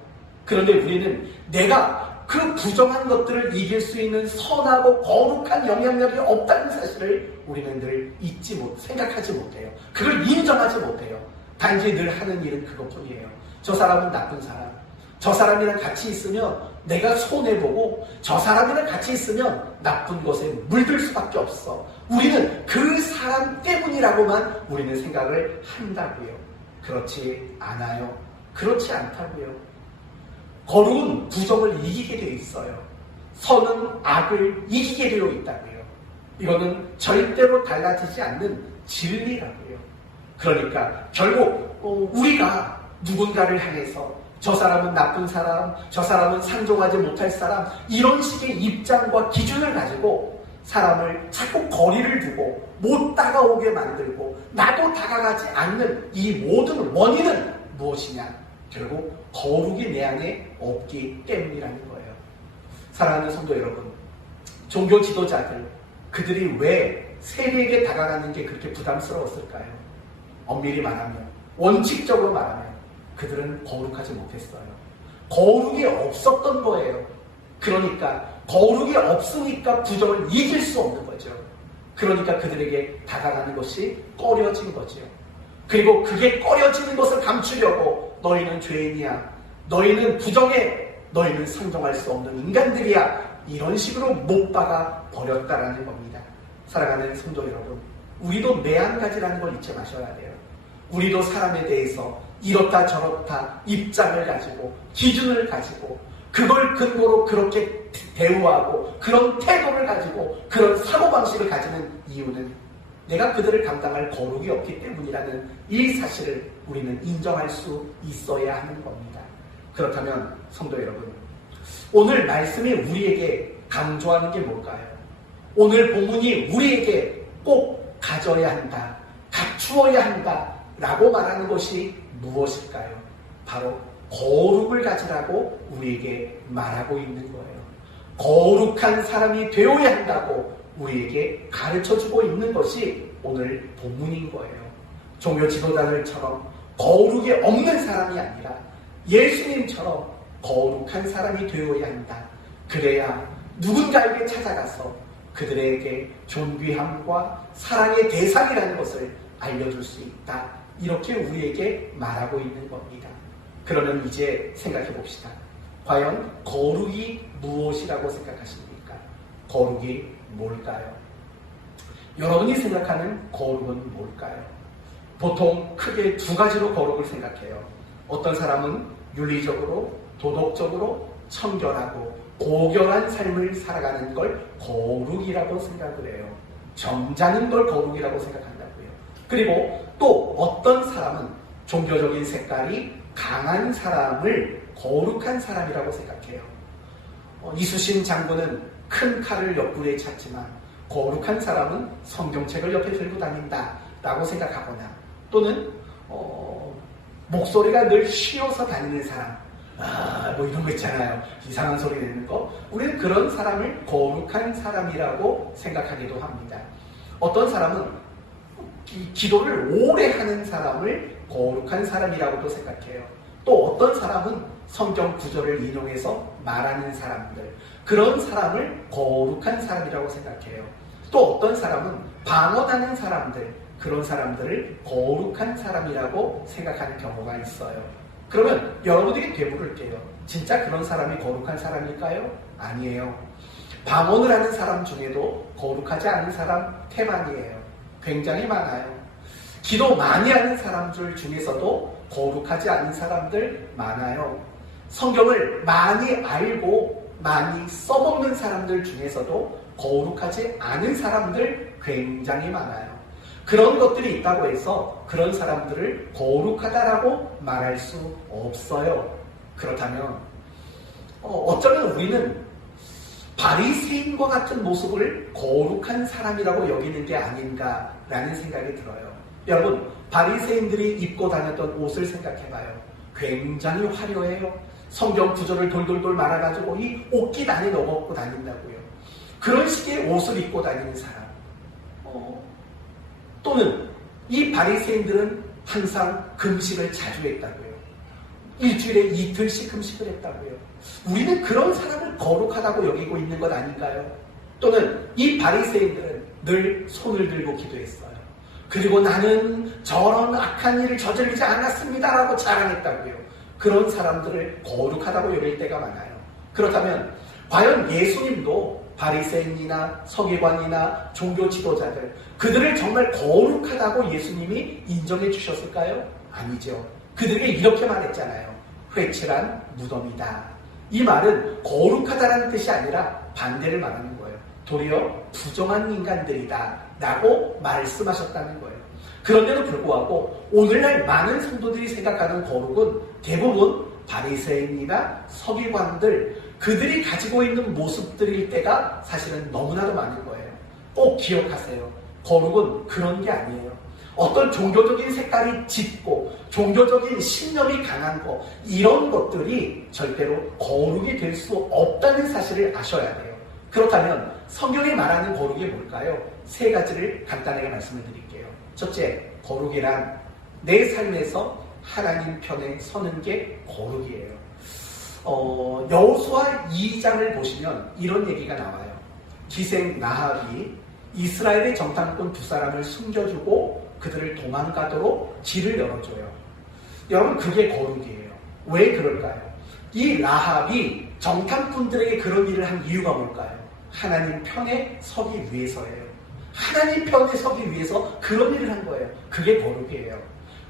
그런데 우리는 내가 그 부정한 것들을 이길 수 있는 선하고 거룩한 영향력이 없다는 사실을 우리는 늘 생각하지 못해요. 그걸 인정하지 못해요. 단지 늘 하는 일은 그것뿐이에요. 저 사람은 나쁜 사람. 저 사람이랑 같이 있으면 내가 손해보고 저 사람이랑 같이 있으면 나쁜 것에 물들 수밖에 없어. 우리는 그 사람 때문이라고만 우리는 생각을 한다고요. 그렇지 않아요. 그렇지 않다고요. 거룩은 부정을 이기게 되어 있어요. 선은 악을 이기게 되어 있다고요. 이거는 절대로 달라지지 않는 진리라고요. 그러니까 결국 우리가 누군가를 향해서 저 사람은 나쁜 사람, 저 사람은 상종하지 못할 사람, 이런 식의 입장과 기준을 가지고 사람을 자꾸 거리를 두고 못 다가오게 만들고 나도 다가가지 않는 이 모든 원인은 무엇이냐? 결국 거룩이 내 안에 없기 때문이라는 거예요. 사랑하는 성도 여러분, 종교 지도자들, 그들이 왜 세리에게 다가가는 게 그렇게 부담스러웠을까요? 엄밀히 말하면, 원칙적으로 말하면 그들은 거룩하지 못했어요. 거룩이 없었던 거예요. 그러니까 거룩이 없으니까 부정을 이길 수 없는 거죠. 그러니까 그들에게 다가가는 것이 꺼려진 거죠. 그리고 그게 꺼려지는 것을 감추려고 너희는 죄인이야, 너희는 부정해, 너희는 상종할 수 없는 인간들이야, 이런 식으로 못 박아 버렸다라는 겁니다. 사랑하는 성도 여러분, 우리도 매한가지라는 걸 잊지 마셔야 돼요. 우리도 사람에 대해서 이렇다 저렇다 입장을 가지고 기준을 가지고 그걸 근거로 그렇게 대우하고 그런 태도를 가지고 그런 사고방식을 가지는 이유는 내가 그들을 감당할 거룩이 없기 때문이라는 이 사실을 우리는 인정할 수 있어야 하는 겁니다. 그렇다면 성도 여러분, 오늘 말씀이 우리에게 강조하는 게 뭘까요? 오늘 본문이 우리에게 꼭 가져야 한다, 갖추어야 한다 라고 말하는 것이 무엇일까요? 바로 거룩을 가지라고 우리에게 말하고 있는 거예요. 거룩한 사람이 되어야 한다고 우리에게 가르쳐주고 있는 것이 오늘 본문인 거예요. 종교 지도자들처럼 거룩이 없는 사람이 아니라 예수님처럼 거룩한 사람이 되어야 한다. 그래야 누군가에게 찾아가서 그들에게 존귀함과 사랑의 대상이라는 것을 알려줄 수 있다. 이렇게 우리에게 말하고 있는 겁니다. 그러면 이제 생각해 봅시다. 과연 거룩이 무엇이라고 생각하십니까? 거룩이 뭘까요? 여러분이 생각하는 거룩은 뭘까요? 보통 크게 두 가지로 거룩을 생각해요. 어떤 사람은 윤리적으로, 도덕적으로 청결하고 고결한 삶을 살아가는 걸 거룩이라고 생각을 해요. 점잖은 걸 거룩이라고 생각한다고요. 그리고 또 어떤 사람은 종교적인 색깔이 강한 사람을 거룩한 사람이라고 생각해요. 이수신 장군은 큰 칼을 옆구리에 찼지만 거룩한 사람은 성경책을 옆에 들고 다닌다 라고 생각하거나, 또는 목소리가 늘 쉬어서 다니는 사람, 뭐 이런 거 있잖아요. 이상한 소리 내는 거. 우리는 그런 사람을 거룩한 사람이라고 생각하기도 합니다. 어떤 사람은 기도를 오래 하는 사람을 거룩한 사람이라고도 생각해요. 또 어떤 사람은 성경 구절을 인용해서 말하는 사람들, 그런 사람을 거룩한 사람이라고 생각해요. 또 어떤 사람은 방언하는 사람들, 그런 사람들을 거룩한 사람이라고 생각하는 경우가 있어요. 그러면 여러분들이 되물을게요. 진짜 그런 사람이 거룩한 사람일까요? 아니에요. 방언을 하는 사람 중에도 거룩하지 않은 사람 태반이에요. 굉장히 많아요. 기도 많이 하는 사람들 중에서도 거룩하지 않은 사람들 많아요. 성경을 많이 알고 많이 써먹는 사람들 중에서도 거룩하지 않은 사람들 굉장히 많아요. 그런 것들이 있다고 해서 그런 사람들을 거룩하다라고 말할 수 없어요. 그렇다면 어쩌면 우리는 바리새인과 같은 모습을 거룩한 사람이라고 여기는 게 아닌가라는 생각이 들어요. 여러분, 바리새인들이 입고 다녔던 옷을 생각해봐요. 굉장히 화려해요. 성경 구절을 돌돌돌 말아가지고 이 옷깃 안에 넣어먹고 다닌다고요. 그런 식의 옷을 입고 다니는 사람, 또는 이 바리새인들은 항상 금식을 자주 했다고요. 일주일에 이틀씩 금식을 했다고요. 우리는 그런 사람을 거룩하다고 여기고 있는 것 아닌가요? 또는 이 바리새인들은 늘 손을 들고 기도했어요. 그리고 나는 저런 악한 일을 저지르지 않았습니다라고 자랑했다고요. 그런 사람들을 거룩하다고 여길 때가 많아요. 그렇다면 과연 예수님도 바리새인이나 서기관이나 종교 지도자들, 그들을 정말 거룩하다고 예수님이 인정해 주셨을까요? 아니죠. 그들에게 이렇게 말했잖아요. 회칠한 무덤이다. 이 말은 거룩하다라는 뜻이 아니라 반대를 말하는 거예요. 도리어 부정한 인간들이다 라고 말씀하셨다는 거예요. 그런데도 불구하고 오늘날 많은 성도들이 생각하는 거룩은 대부분 바리새인이나 서기관들, 그들이 가지고 있는 모습들일 때가 사실은 너무나도 많은 거예요. 꼭 기억하세요. 거룩은 그런 게 아니에요. 어떤 종교적인 색깔이 짙고 종교적인 신념이 강한 거, 이런 것들이 절대로 거룩이 될 수 없다는 사실을 아셔야 돼요. 그렇다면 성경이 말하는 거룩이 뭘까요? 세 가지를 간단하게 말씀을 드릴게요. 첫째, 거룩이란 내 삶에서 하나님 편에 서는 게 거룩이에요. 여호수아 2장을 보시면 이런 얘기가 나와요. 기생 라합이 이스라엘의 정탐꾼 두 사람을 숨겨주고 그들을 도망가도록 길을 열어줘요. 여러분, 그게 거룩이에요. 왜 그럴까요? 이 라합이 정탐꾼들에게 그런 일을 한 이유가 뭘까요? 하나님 편에 서기 위해서예요. 하나님 편에 서기 위해서 그런 일을 한 거예요. 그게 거룩이에요.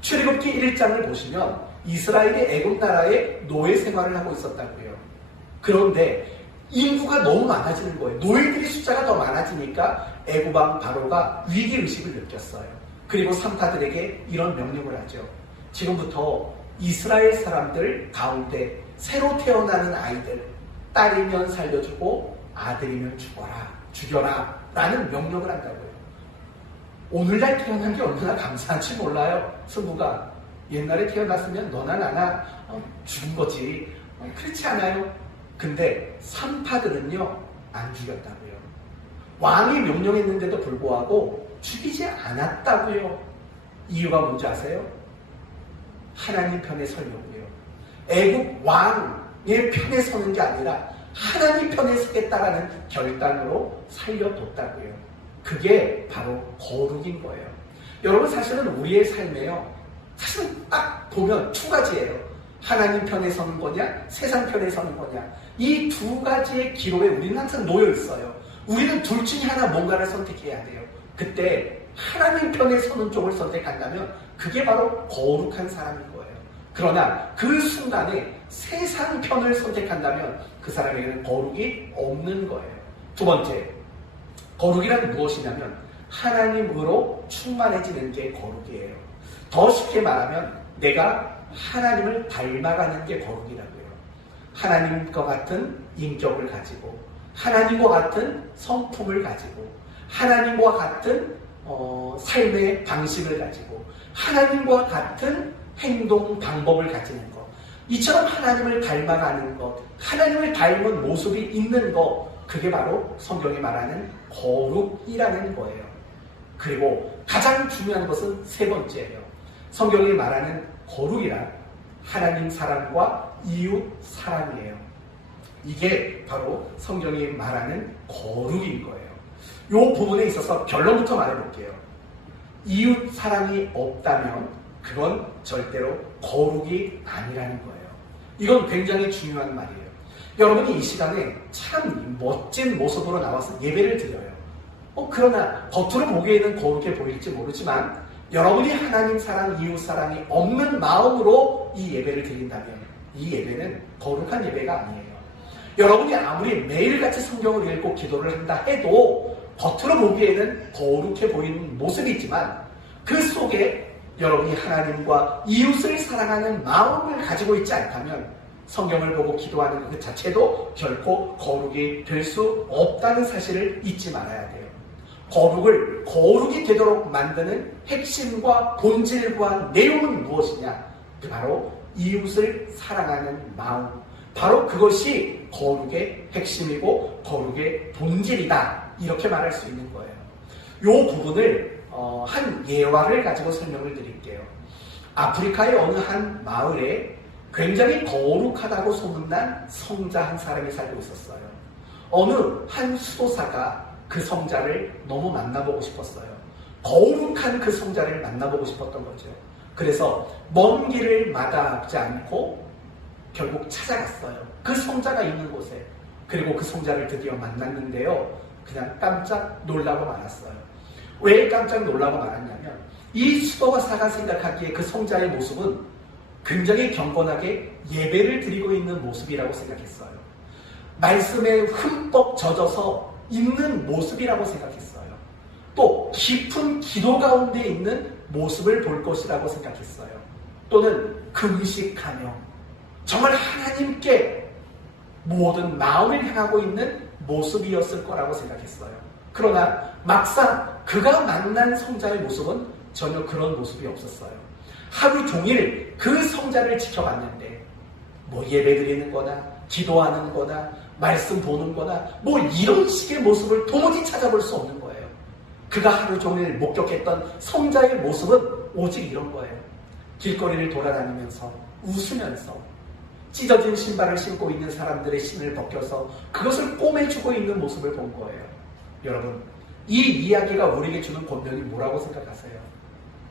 출애굽기 1장을 보시면 이스라엘이 애굽 나라에 노예 생활을 하고 있었다고요. 그런데 인구가 너무 많아지는 거예요. 노예들의 숫자가 더 많아지는 많아지니까 애굽왕 바로가 위기의식을 느꼈어요. 그리고 산파들에게 이런 명령을 하죠. 지금부터 이스라엘 사람들 가운데 새로 태어나는 아이들, 딸이면 살려주고 아들이면 죽여라 라는 명령을 한다고요. 오늘날 태어난 게 얼마나 감사한지 몰라요. 승부가 옛날에 태어났으면 너나 나나 죽은 거지. 그렇지 않아요? 근데 산파들은요 안 죽였다고요. 왕이 명령했는데도 불구하고 죽이지 않았다고요. 이유가 뭔지 아세요? 하나님 편에 서려고요. 애국 왕의 편에 서는 게 아니라 하나님 편에 서겠다라는 결단으로 살려뒀다고요. 그게 바로 거룩인 거예요. 여러분 사실은 우리의 삶에요. 사실은 딱 보면 두 가지예요. 하나님 편에 서는 거냐, 세상 편에 서는 거냐. 이 두 가지의 기로에 우리는 항상 놓여 있어요. 우리는 둘 중에 하나 뭔가를 선택해야 돼요. 그때 하나님 편에 서는 쪽을 선택한다면 그게 바로 거룩한 사람인 거예요. 그러나 그 순간에 세상 편을 선택한다면 그 사람에게는 거룩이 없는 거예요. 두 번째, 거룩이란 무엇이냐면 하나님으로 충만해지는 게 거룩이에요. 더 쉽게 말하면 내가 하나님을 닮아가는 게 거룩이라고요. 하나님과 같은 인격을 가지고 하나님과 같은 성품을 가지고 하나님과 같은 삶의 방식을 가지고 하나님과 같은 행동 방법을 가지는 것, 이처럼 하나님을 닮아가는 것, 하나님을 닮은 모습이 있는 것, 그게 바로 성경이 말하는 거룩이라는 거예요. 그리고 가장 중요한 것은 세 번째예요. 성경이 말하는 거룩이란 하나님 사랑과 이웃 사랑이에요. 이게 바로 성경이 말하는 거룩인 거예요. 이 부분에 있어서 결론부터 말해볼게요. 이웃 사랑이 없다면 그건 절대로 거룩이 아니라는 거예요. 이건 굉장히 중요한 말이에요. 여러분이 이 시간에 참 멋진 모습으로 나와서 예배를 드려요. 그러나 겉으로 보기에는 거룩해 보일지 모르지만 여러분이 하나님 사랑, 이웃 사랑이 없는 마음으로 이 예배를 드린다면 이 예배는 거룩한 예배가 아니에요. 여러분이 아무리 매일같이 성경을 읽고 기도를 한다 해도 겉으로 보기에는 거룩해 보이는 모습이 있지만 그 속에 여러분이 하나님과 이웃을 사랑하는 마음을 가지고 있지 않다면 성경을 보고 기도하는 그 자체도 결코 거룩이 될 수 없다는 사실을 잊지 말아야 돼요. 거룩을 거룩이 되도록 만드는 핵심과 본질과 내용은 무엇이냐? 바로 이웃을 사랑하는 마음. 바로 그것이 거룩의 핵심이고 거룩의 본질이다. 이렇게 말할 수 있는 거예요. 이 부분을 한 예화를 가지고 설명을 드릴게요. 아프리카의 어느 한 마을에 굉장히 거룩하다고 소문난 성자 한 사람이 살고 있었어요. 어느 한 수도사가 그 성자를 너무 만나보고 싶었어요. 거룩한 그 성자를 만나보고 싶었던 거죠. 그래서 먼 길을 마다하지 않고 결국 찾아갔어요. 그 성자가 있는 곳에. 그리고 그 성자를 드디어 만났는데요. 그냥 깜짝 놀라고 말았어요. 왜 깜짝 놀라고 말았냐면 이 수도사가 생각하기에 그 성자의 모습은 굉장히 경건하게 예배를 드리고 있는 모습이라고 생각했어요. 말씀에 흠뻑 젖어서 있는 모습이라고 생각했어요. 또 깊은 기도 가운데 있는 모습을 볼 것이라고 생각했어요. 또는 금식하며 정말 하나님께 모든 마음을 향하고 있는 모습이었을 거라고 생각했어요. 그러나 막상 그가 만난 성자의 모습은 전혀 그런 모습이 없었어요. 하루 종일 그 성자를 지켜봤는데 예배 드리는 거나 기도하는 거나 말씀 보는 거나 이런 식의 모습을 도무지 찾아볼 수 없는 거예요. 그가 하루 종일 목격했던 성자의 모습은 오직 이런 거예요. 길거리를 돌아다니면서 웃으면서 찢어진 신발을 신고 있는 사람들의 신을 벗겨서 그것을 꼬매주고 있는 모습을 본 거예요. 여러분, 이 이야기가 우리에게 주는 권면이 뭐라고 생각하세요?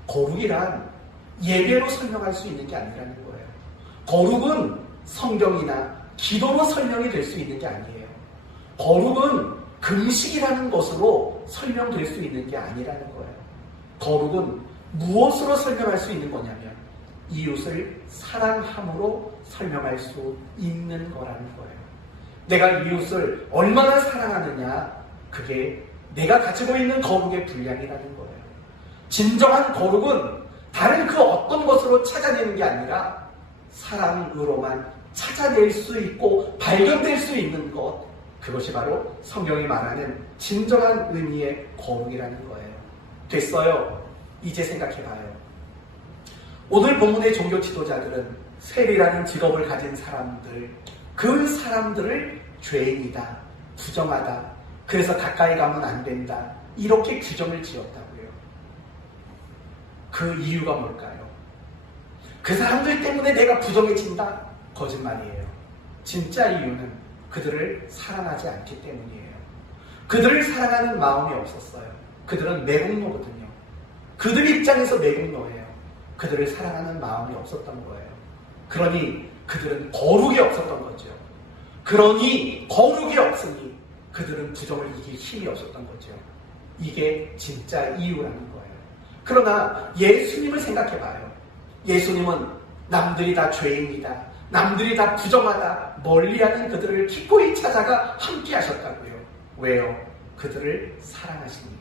거룩이란 예배로 설명할 수 있는 게 아니라는 거예요. 거룩은 성경이나 기도로 설명이 될 수 있는 게 아니에요. 거룩은 금식이라는 것으로 설명될 수 있는 게 아니라는 거예요. 거룩은 무엇으로 설명할 수 있는 거냐면 이웃을 사랑함으로 설명할 수 있는 거라는 거예요. 내가 이웃을 얼마나 사랑하느냐, 그게 내가 가지고 있는 거룩의 분량이라는 거예요. 진정한 거룩은 다른 그 어떤 것으로 찾아내는 게 아니라 사랑으로만 찾아낼 수 있고 발견될 수 있는 것, 그것이 바로 성경이 말하는 진정한 의미의 거룩이라는 거예요. 됐어요. 이제 생각해봐요. 오늘 본문의 종교 지도자들은 세리라는 직업을 가진 사람들, 그 사람들을 죄인이다, 부정하다, 그래서 가까이 가면 안 된다, 이렇게 규정을 지었다고요. 그 이유가 뭘까요? 그 사람들 때문에 내가 부정해진다? 거짓말이에요. 진짜 이유는 그들을 사랑하지 않기 때문이에요. 그들을 사랑하는 마음이 없었어요. 그들은 매국노거든요. 그들 입장에서 매국노예요. 그들을 사랑하는 마음이 없었던 거예요. 그러니 그들은 거룩이 없었던 거죠. 그러니 거룩이 없으니 그들은 부정을 이길 힘이 없었던 거죠. 이게 진짜 이유라는 거예요. 그러나 예수님을 생각해봐요. 예수님은 남들이 다 죄인이다, 남들이 다 부정하다, 멀리하는 그들을 기꺼이 찾아가 함께 하셨다고요. 왜요? 그들을 사랑하시니까.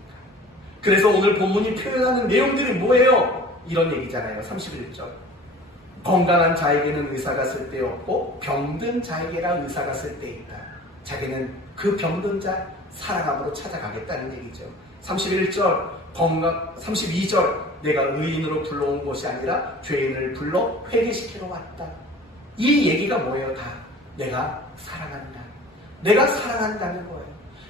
그래서 오늘 본문이 표현하는 내용들이 뭐예요? 이런 얘기잖아요. 31절. 건강한 자에게는 의사가 쓸데없고 병든 자에게라 의사가 쓸데있다. 자기는 그 병든 자 사랑함으로 찾아가겠다는 얘기죠. 31절, 32절, 내가 의인으로 불러온 것이 아니라 죄인을 불러 회개시키러 왔다. 이 얘기가 뭐예요? 다 내가 사랑한다, 내가 사랑한다는 거예요.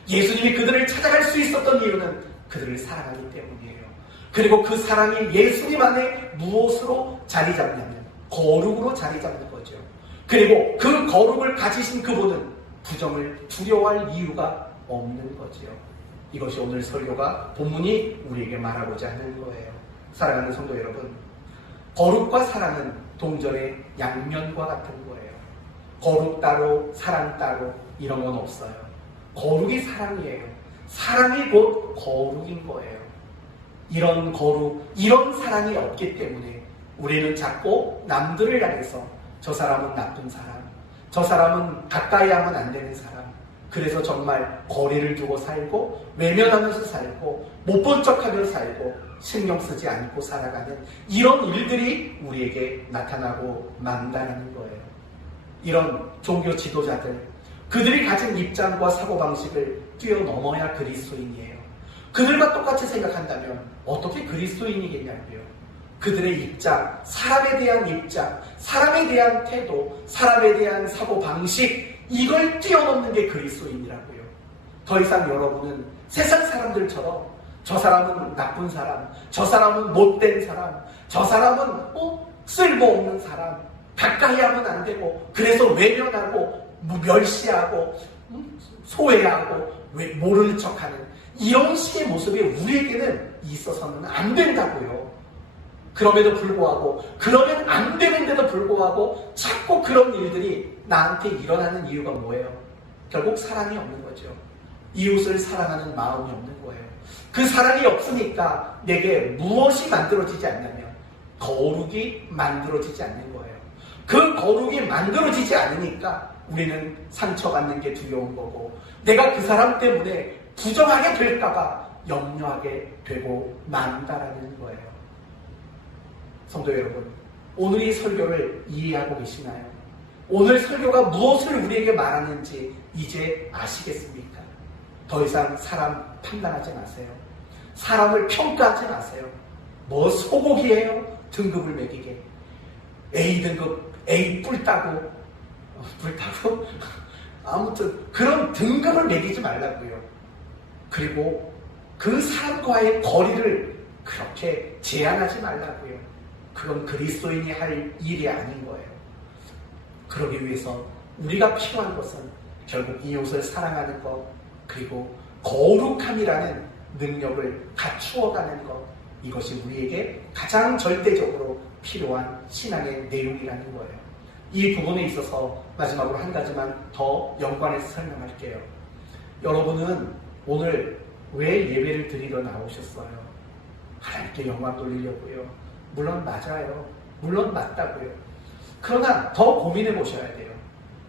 예수님이 그들을 찾아갈 수 있었던 이유는 그들을 사랑하기 때문이에요. 그리고 그 사랑이 예수님 안에 무엇으로 자리 잡냐면 거룩으로 자리 잡는 거죠. 그리고 그 거룩을 가지신 그분은 부정을 두려워할 이유가 없는 거죠. 이것이 오늘 설교가 본문이 우리에게 말하고자 하는 거예요. 사랑하는 성도 여러분, 거룩과 사랑은 동전의 양면과 같은 거예요. 거룩 따로 사랑 따로 이런 건 없어요. 거룩이 사랑이에요. 사랑이 곧 거룩인 거예요. 이런 거룩, 이런 사랑이 없기 때문에 우리는 자꾸 남들을 향해서 저 사람은 나쁜 사람, 저 사람은 가까이 하면 안 되는 사람, 그래서 정말 거리를 두고 살고 외면하면서 살고 못 본 척하며 살고 신경 쓰지 않고 살아가는 이런 일들이 우리에게 나타나고 만다는 거예요. 이런 종교 지도자들, 그들이 가진 입장과 사고방식을 뛰어넘어야 그리스도인이에요. 그들과 똑같이 생각한다면 어떻게 그리스도인이겠냐고요. 그들의 입장, 사람에 대한 입장, 사람에 대한 태도, 사람에 대한 사고방식, 이걸 뛰어넘는 게 그리스도인이라고요. 더 이상 여러분은 세상 사람들처럼 저 사람은 나쁜 사람, 저 사람은 못된 사람, 저 사람은 쓸모없는 사람, 가까이 하면 안 되고 그래서 외면하고 멸시하고 소외하고 모르는 척하는 이런 식의 모습이 우리에게는 있어서는 안 된다고요. 그럼에도 불구하고, 그러면 안 되는데도 불구하고 자꾸 그런 일들이 나한테 일어나는 이유가 뭐예요? 결국 사랑이 없는 거죠. 이웃을 사랑하는 마음이 없는 거예요. 그 사랑이 없으니까 내게 무엇이 만들어지지 않냐면 거룩이 만들어지지 않는 거예요. 그 거룩이 만들어지지 않으니까 우리는 상처받는 게 두려운 거고, 내가 그 사람 때문에 부정하게 될까봐 염려하게 되고 만다라는 거예요. 성도 여러분, 오늘 이 설교를 이해하고 계시나요? 오늘 설교가 무엇을 우리에게 말하는지 이제 아시겠습니까? 더 이상 사람 판단하지 마세요. 사람을 평가하지 마세요. 뭐 소고기예요? 등급을 매기게. A 등급, A 뿔 따고 아무튼 그런 등급을 매기지 말라고요. 그리고 그 사람과의 거리를 그렇게 제한하지 말라고요. 그건 그리스도인이 할 일이 아닌 거예요. 그러기 위해서 우리가 필요한 것은 결국 이웃을 사랑하는 것, 그리고 거룩함이라는 능력을 갖추어가는 것, 이것이 우리에게 가장 절대적으로 필요한 신앙의 내용이라는 거예요. 이 부분에 있어서 마지막으로 한 가지만 더 연관해서 설명할게요. 여러분은 오늘 왜 예배를 드리러 나오셨어요? 하나님께 영광 돌리려고요. 물론 맞아요. 물론 맞다고요. 그러나 더 고민해 보셔야 돼요.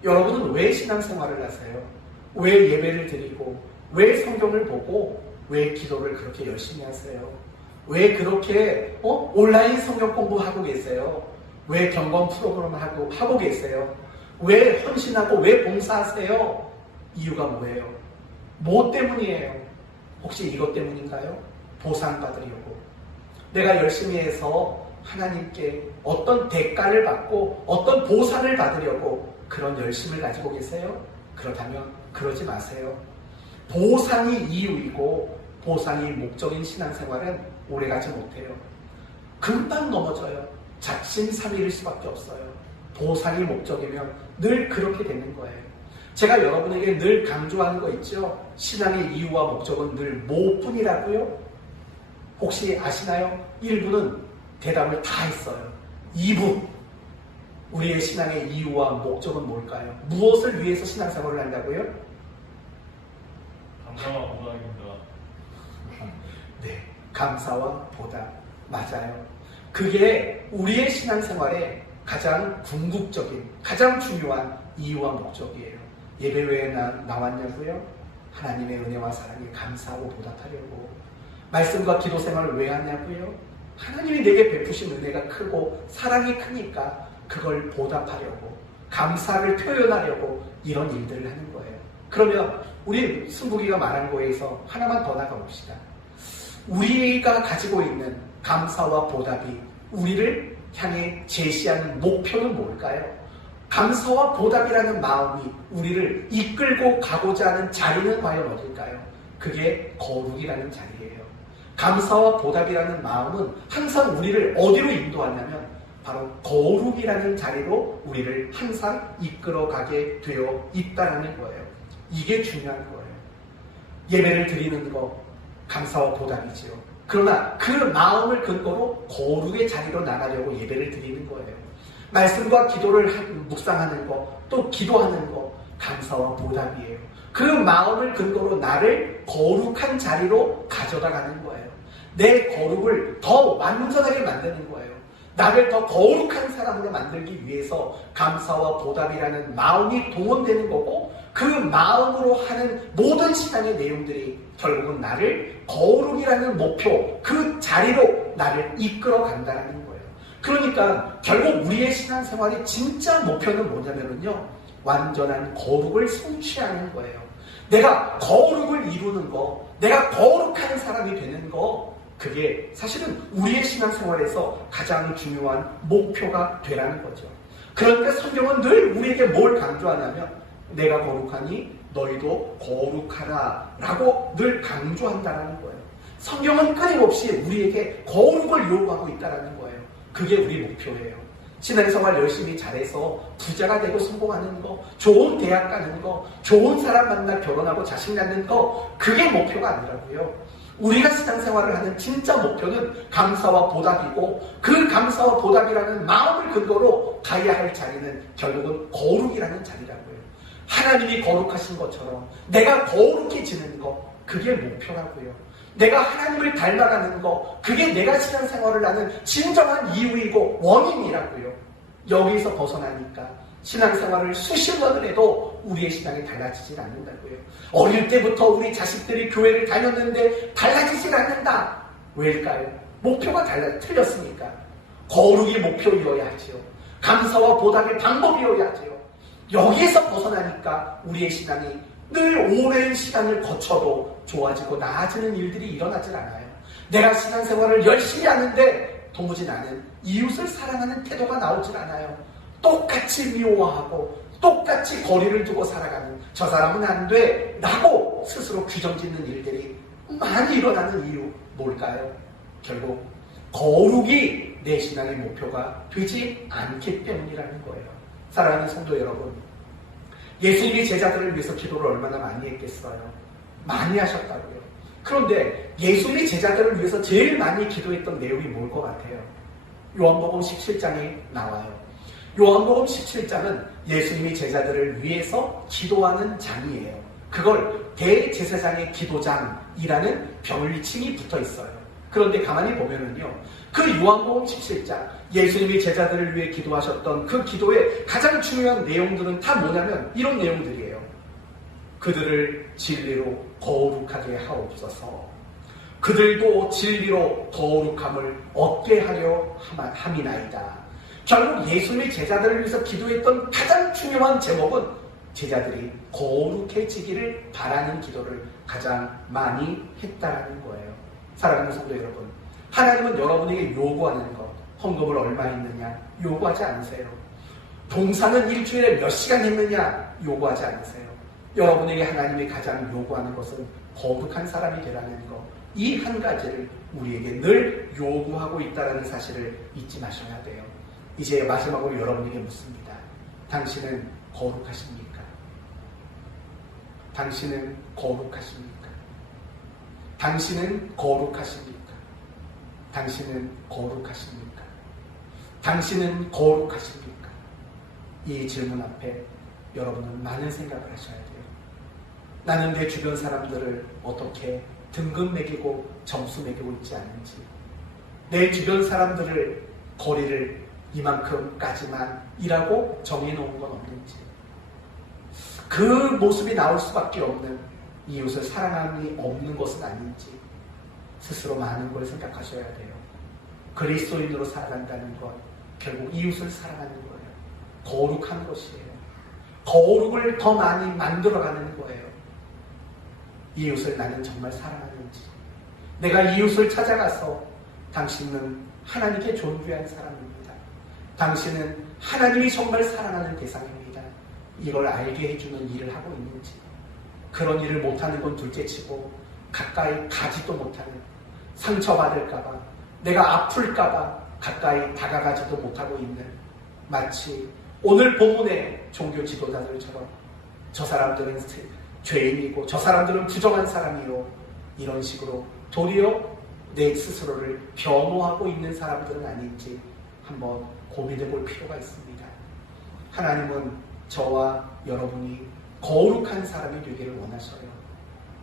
여러분은 왜 신앙생활을 하세요? 왜 예배를 드리고 왜 성경을 보고 왜 기도를 그렇게 열심히 하세요? 왜 그렇게 온라인 성경 공부하고 계세요? 왜 경건 프로그램 하고 계세요? 왜 헌신하고 왜 봉사하세요? 이유가 뭐예요? 뭐 때문이에요? 혹시 이것 때문인가요? 보상받으려고. 내가 열심히 해서 하나님께 어떤 대가를 받고 어떤 보상을 받으려고 그런 열심을 가지고 계세요? 그렇다면 그러지 마세요. 보상이 이유이고 보상이 목적인 신앙생활은 오래가지 못해요. 금방 넘어져요. 작심삼일일 수밖에 없어요. 보상이 목적이면 늘 그렇게 되는 거예요. 제가 여러분에게 늘 강조하는 거 있죠? 신앙의 이유와 목적은 늘 뭐뿐이라고요? 혹시 아시나요? 1부는 대답을 다 했어요. 2부, 우리의 신앙의 이유와 목적은 뭘까요? 무엇을 위해서 신앙생활을 한다고요? 감사와 보답입니다. 네, 감사와 보답. 맞아요. 그게 우리의 신앙생활의 가장 궁극적인, 가장 중요한 이유와 목적이에요. 예배 왜 나왔냐고요? 하나님의 은혜와 사랑에 감사하고 보답하려고. 말씀과 기도 생활을 왜 하냐고요? 하나님이 내게 베푸신 은혜가 크고 사랑이 크니까 그걸 보답하려고, 감사를 표현하려고 이런 일들을 하는 거예요. 그러면 우리 승국이가 말한 거에서 하나만 더 나가봅시다. 우리가 가지고 있는 감사와 보답이 우리를 향해 제시하는 목표는 뭘까요? 감사와 보답이라는 마음이 우리를 이끌고 가고자 하는 자리는 과연 어딜까요? 그게 거룩이라는 자리예요. 감사와 보답이라는 마음은 항상 우리를 어디로 인도하냐면 바로 거룩이라는 자리로 우리를 항상 이끌어가게 되어 있다는 거예요. 이게 중요한 거예요. 예배를 드리는 거 감사와 보답이지요. 그러나 그 마음을 근거로 거룩의 자리로 나가려고 예배를 드리는 거예요. 말씀과 기도를 묵상하는 거, 또 기도하는 거 감사와 보답이에요. 그 마음을 근거로 나를 거룩한 자리로 가져다 가는 거예요. 내 거룩을 더 완전하게 만드는 거예요. 나를 더 거룩한 사람으로 만들기 위해서 감사와 보답이라는 마음이 동원되는 거고, 그 마음으로 하는 모든 신앙의 내용들이 결국은 나를 거룩이라는 목표, 그 자리로 나를 이끌어 간다는 거예요. 그러니까 결국 우리의 신앙생활의 진짜 목표는 뭐냐면요, 완전한 거룩을 성취하는 거예요. 내가 거룩을 이루는 거, 내가 거룩한 사람이 되는 거, 그게 사실은 우리의 신앙생활에서 가장 중요한 목표가 되라는 거죠. 그러니까 성경은 늘 우리에게 뭘 강조하냐면 내가 거룩하니 너희도 거룩하라 라고 늘 강조한다는 거예요. 성경은 끊임없이 우리에게 거룩을 요구하고 있다는 거예요. 그게 우리 목표예요. 신앙생활 열심히 잘해서 부자가 되고 성공하는 거, 좋은 대학 가는 거, 좋은 사람 만나 결혼하고 자식 낳는 거, 그게 목표가 아니라고요. 우리가 신앙생활을 하는 진짜 목표는 감사와 보답이고, 그 감사와 보답이라는 마음을 근거로 가야 할 자리는 결국은 거룩이라는 자리라고요. 하나님이 거룩하신 것처럼 내가 거룩해지는 거, 그게 목표라고요. 내가 하나님을 닮아가는 거, 그게 내가 신앙생활을 하는 진정한 이유이고 원인이라고요. 여기서 벗어나니까 신앙생활을 수십 년을 해도 우리의 신앙이 달라지질 않는다고요. 어릴 때부터 우리 자식들이 교회를 다녔는데 달라지질 않는다. 왜일까요? 목표가 틀렸으니까. 거룩이 목표이어야 하죠. 감사와 보답의 방법이어야 하죠. 여기에서 벗어나니까 우리의 신앙이 늘 오랜 시간을 거쳐도 좋아지고 나아지는 일들이 일어나질 않아요. 내가 신앙생활을 열심히 하는데 도무지 나는 이웃을 사랑하는 태도가 나오질 않아요. 똑같이 미워하고 똑같이 거리를 두고 살아가는, 저 사람은 안 돼 라고 스스로 규정짓는 일들이 많이 일어나는 이유 뭘까요? 결국 거룩이 내 신앙의 목표가 되지 않기 때문이라는 거예요. 사랑하는 성도 여러분, 예수님이 제자들을 위해서 기도를 얼마나 많이 했겠어요? 많이 하셨다고요. 그런데 예수님이 제자들을 위해서 제일 많이 기도했던 내용이 뭘 것 같아요? 요한복음 17장에 나와요. 요한복음 17장은 예수님이 제자들을 위해서 기도하는 장이에요. 그걸 대제사장의 기도장이라는 별칭이 붙어 있어요. 그런데 가만히 보면은요, 그 요한복음 17장, 예수님이 제자들을 위해 기도하셨던 그 기도의 가장 중요한 내용들은 다 뭐냐면 이런 내용들이에요. 그들을 진리로 거룩하게 하옵소서. 그들도 진리로 거룩함을 얻게 하려 함이나이다. 결국 예수님의 제자들을 위해서 기도했던 가장 중요한 제목은 제자들이 거룩해지기를 바라는 기도를 가장 많이 했다는 거예요. 사랑하는 성도 여러분, 하나님은 여러분에게 요구하는 것, 헌금을 얼마 했느냐 요구하지 않으세요. 봉사는 일주일에 몇 시간 했느냐 요구하지 않으세요. 여러분에게 하나님이 가장 요구하는 것은 거룩한 사람이 되라는 것, 이 한 가지를 우리에게 늘 요구하고 있다는 사실을 잊지 마셔야 돼요. 이제 마지막으로 여러분에게 묻습니다. 당신은 거룩하십니까? 당신은 거룩하십니까? 당신은 거룩하십니까? 당신은 거룩하십니까? 당신은 거룩하십니까? 이 질문 앞에 여러분은 많은 생각을 하셔야 돼요. 나는 내 주변 사람들을 어떻게 등급 매기고 점수 매기고 있지 않는지, 내 주변 사람들을 거리를 이만큼까지만 이라고 정해놓은 건 없는지, 그 모습이 나올 수밖에 없는 이웃을 사랑함이 없는 것은 아닌지 스스로 많은 걸 생각하셔야 돼요. 그리스도인으로 살아간다는 것, 결국 이웃을 사랑하는 거예요. 거룩한 것이에요. 거룩을 더 많이 만들어가는 거예요. 이웃을 나는 정말 사랑하는지, 내가 이웃을 찾아가서 당신은 하나님께 존귀한 사람입니다, 당신은 하나님이 정말 사랑하는 대상입니다, 이걸 알게 해주는 일을 하고 있는지, 그런 일을 못하는 건 둘째치고 가까이 가지도 못하는, 상처받을까봐, 내가 아플까봐 가까이 다가가지도 못하고 있는, 마치 오늘 본문의 종교 지도자들처럼 저 사람들은 죄인이고 저 사람들은 부정한 사람이요, 이런 식으로 도리어 내 스스로를 변호하고 있는 사람들은 아닌지 한번 고민해 볼 필요가 있습니다. 하나님은 저와 여러분이 거룩한 사람이 되기를 원하셔요.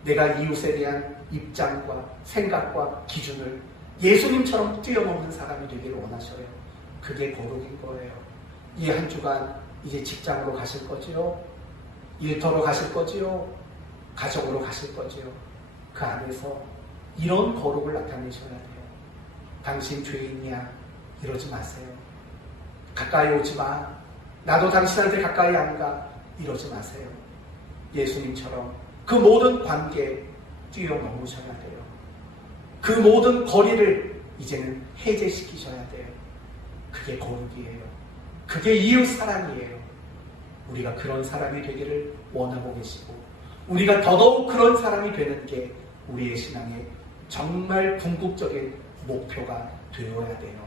내가 이웃에 대한 입장과 생각과 기준을 예수님처럼 뛰어넘는 사람이 되기를 원하셔요. 그게 거룩인 거예요. 이 한 주간 이제 직장으로 가실 거지요? 일터로 가실 거지요? 가정으로 가실 거지요? 그 안에서 이런 거룩을 나타내셔야 돼요. 당신 죄인이야, 이러지 마세요. 가까이 오지 마, 나도 당신한테 가까이 안 가, 이러지 마세요. 예수님처럼 그 모든 관계에 뛰어넘으셔야 돼요. 그 모든 거리를 이제는 해제시키셔야 돼요. 그게 거룩이에요. 그게 이웃 사랑이에요. 우리가 그런 사람이 되기를 원하고 계시고, 우리가 더더욱 그런 사람이 되는 게 우리의 신앙의 정말 궁극적인 목표가 되어야 돼요.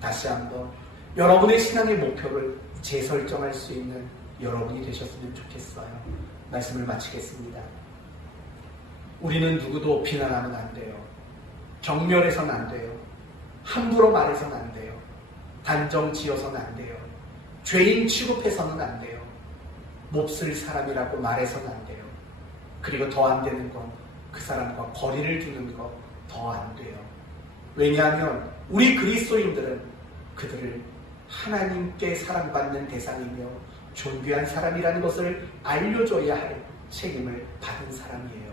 다시 한번 여러분의 신앙의 목표를 재설정할 수 있는 여러분이 되셨으면 좋겠어요. 말씀을 마치겠습니다. 우리는 누구도 비난하면 안 돼요. 경멸해서는 안 돼요. 함부로 말해서는 안 돼요. 단정 지어서는 안 돼요. 죄인 취급해서는 안 돼요. 몹쓸 사람이라고 말해서는 안 돼요. 그리고 더 안 되는 건 그 사람과 거리를 두는 거 더 안 돼요. 왜냐하면 우리 그리스도인들은 그들을 하나님께 사랑받는 대상이며 존귀한 사람이라는 것을 알려줘야 할 책임을 받은 사람이에요.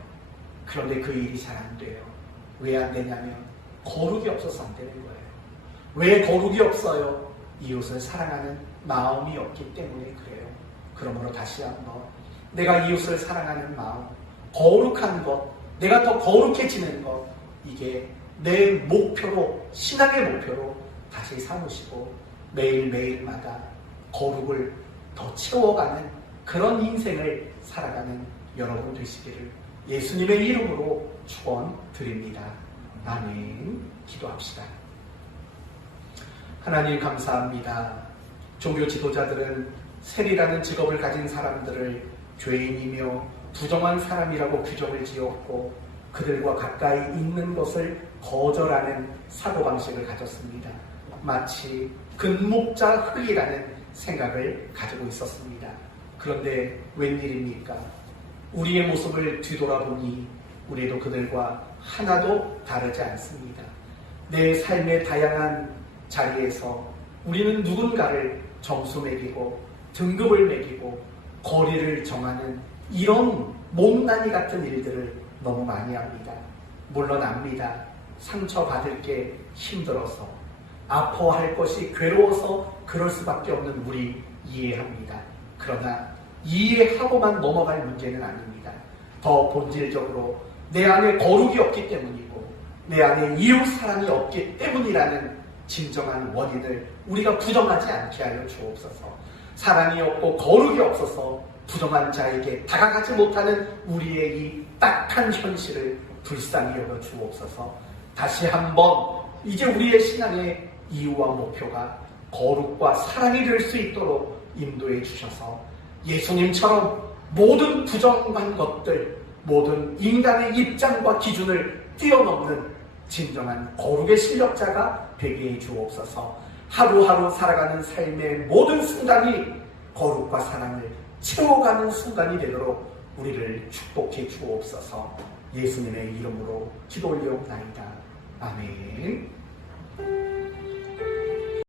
그런데 그 일이 잘 안 돼요. 왜 안 되냐면 거룩이 없어서 안 되는 거예요. 왜 거룩이 없어요? 이웃을 사랑하는 마음이 없기 때문에 그래요. 그러므로 다시 한번 내가 이웃을 사랑하는 마음, 거룩한 것, 내가 더 거룩해지는 것, 이게 내 목표로, 신앙의 목표로 다시 삼으시고 매일매일마다 거룩을 더 채워가는 그런 인생을 살아가는 여러분 되시기를 예수님의 이름으로 축원드립니다. 아멘. 기도합시다. 하나님 감사합니다. 종교 지도자들은 세리라는 직업을 가진 사람들을 죄인이며 부정한 사람이라고 규정을 지었고 그들과 가까이 있는 것을 거절하는 사고방식을 가졌습니다. 마치 근목자 흙이라는 생각을 가지고 있었습니다. 그런데 웬일입니까? 우리의 모습을 뒤돌아보니 우리도 그들과 하나도 다르지 않습니다. 내 삶의 다양한 자리에서 우리는 누군가를 점수 매기고 등급을 매기고 거리를 정하는 이런 못난이 같은 일들을 너무 많이 합니다. 물론 압니다. 상처받을 게 힘들어서, 아파할 것이 괴로워서 그럴 수밖에 없는 우리 이해합니다. 그러나 이해하고만 넘어갈 문제는 아닙니다. 더 본질적으로 내 안에 거룩이 없기 때문이고 내 안에 이웃 사랑이 없기 때문이라는 진정한 원인을 우리가 부정하지 않게 하여 주옵소서. 사랑이 없고 거룩이 없어서 부정한 자에게 다가가지 못하는 우리의 이 딱한 현실을 불쌍히 여겨 주옵소서. 다시 한번 이제 우리의 신앙의 이유와 목표가 거룩과 사랑이 될 수 있도록 인도해 주셔서 예수님처럼 모든 부정한 것들, 모든 인간의 입장과 기준을 뛰어넘는 진정한 거룩의 실력자가 되게 해 주옵소서. 하루하루 살아가는 삶의 모든 순간이 거룩과 사랑을 채워가는 순간이 되도록 우리를 축복해 주옵소서. 예수님의 이름으로 기도 올려옵나이다. 아멘.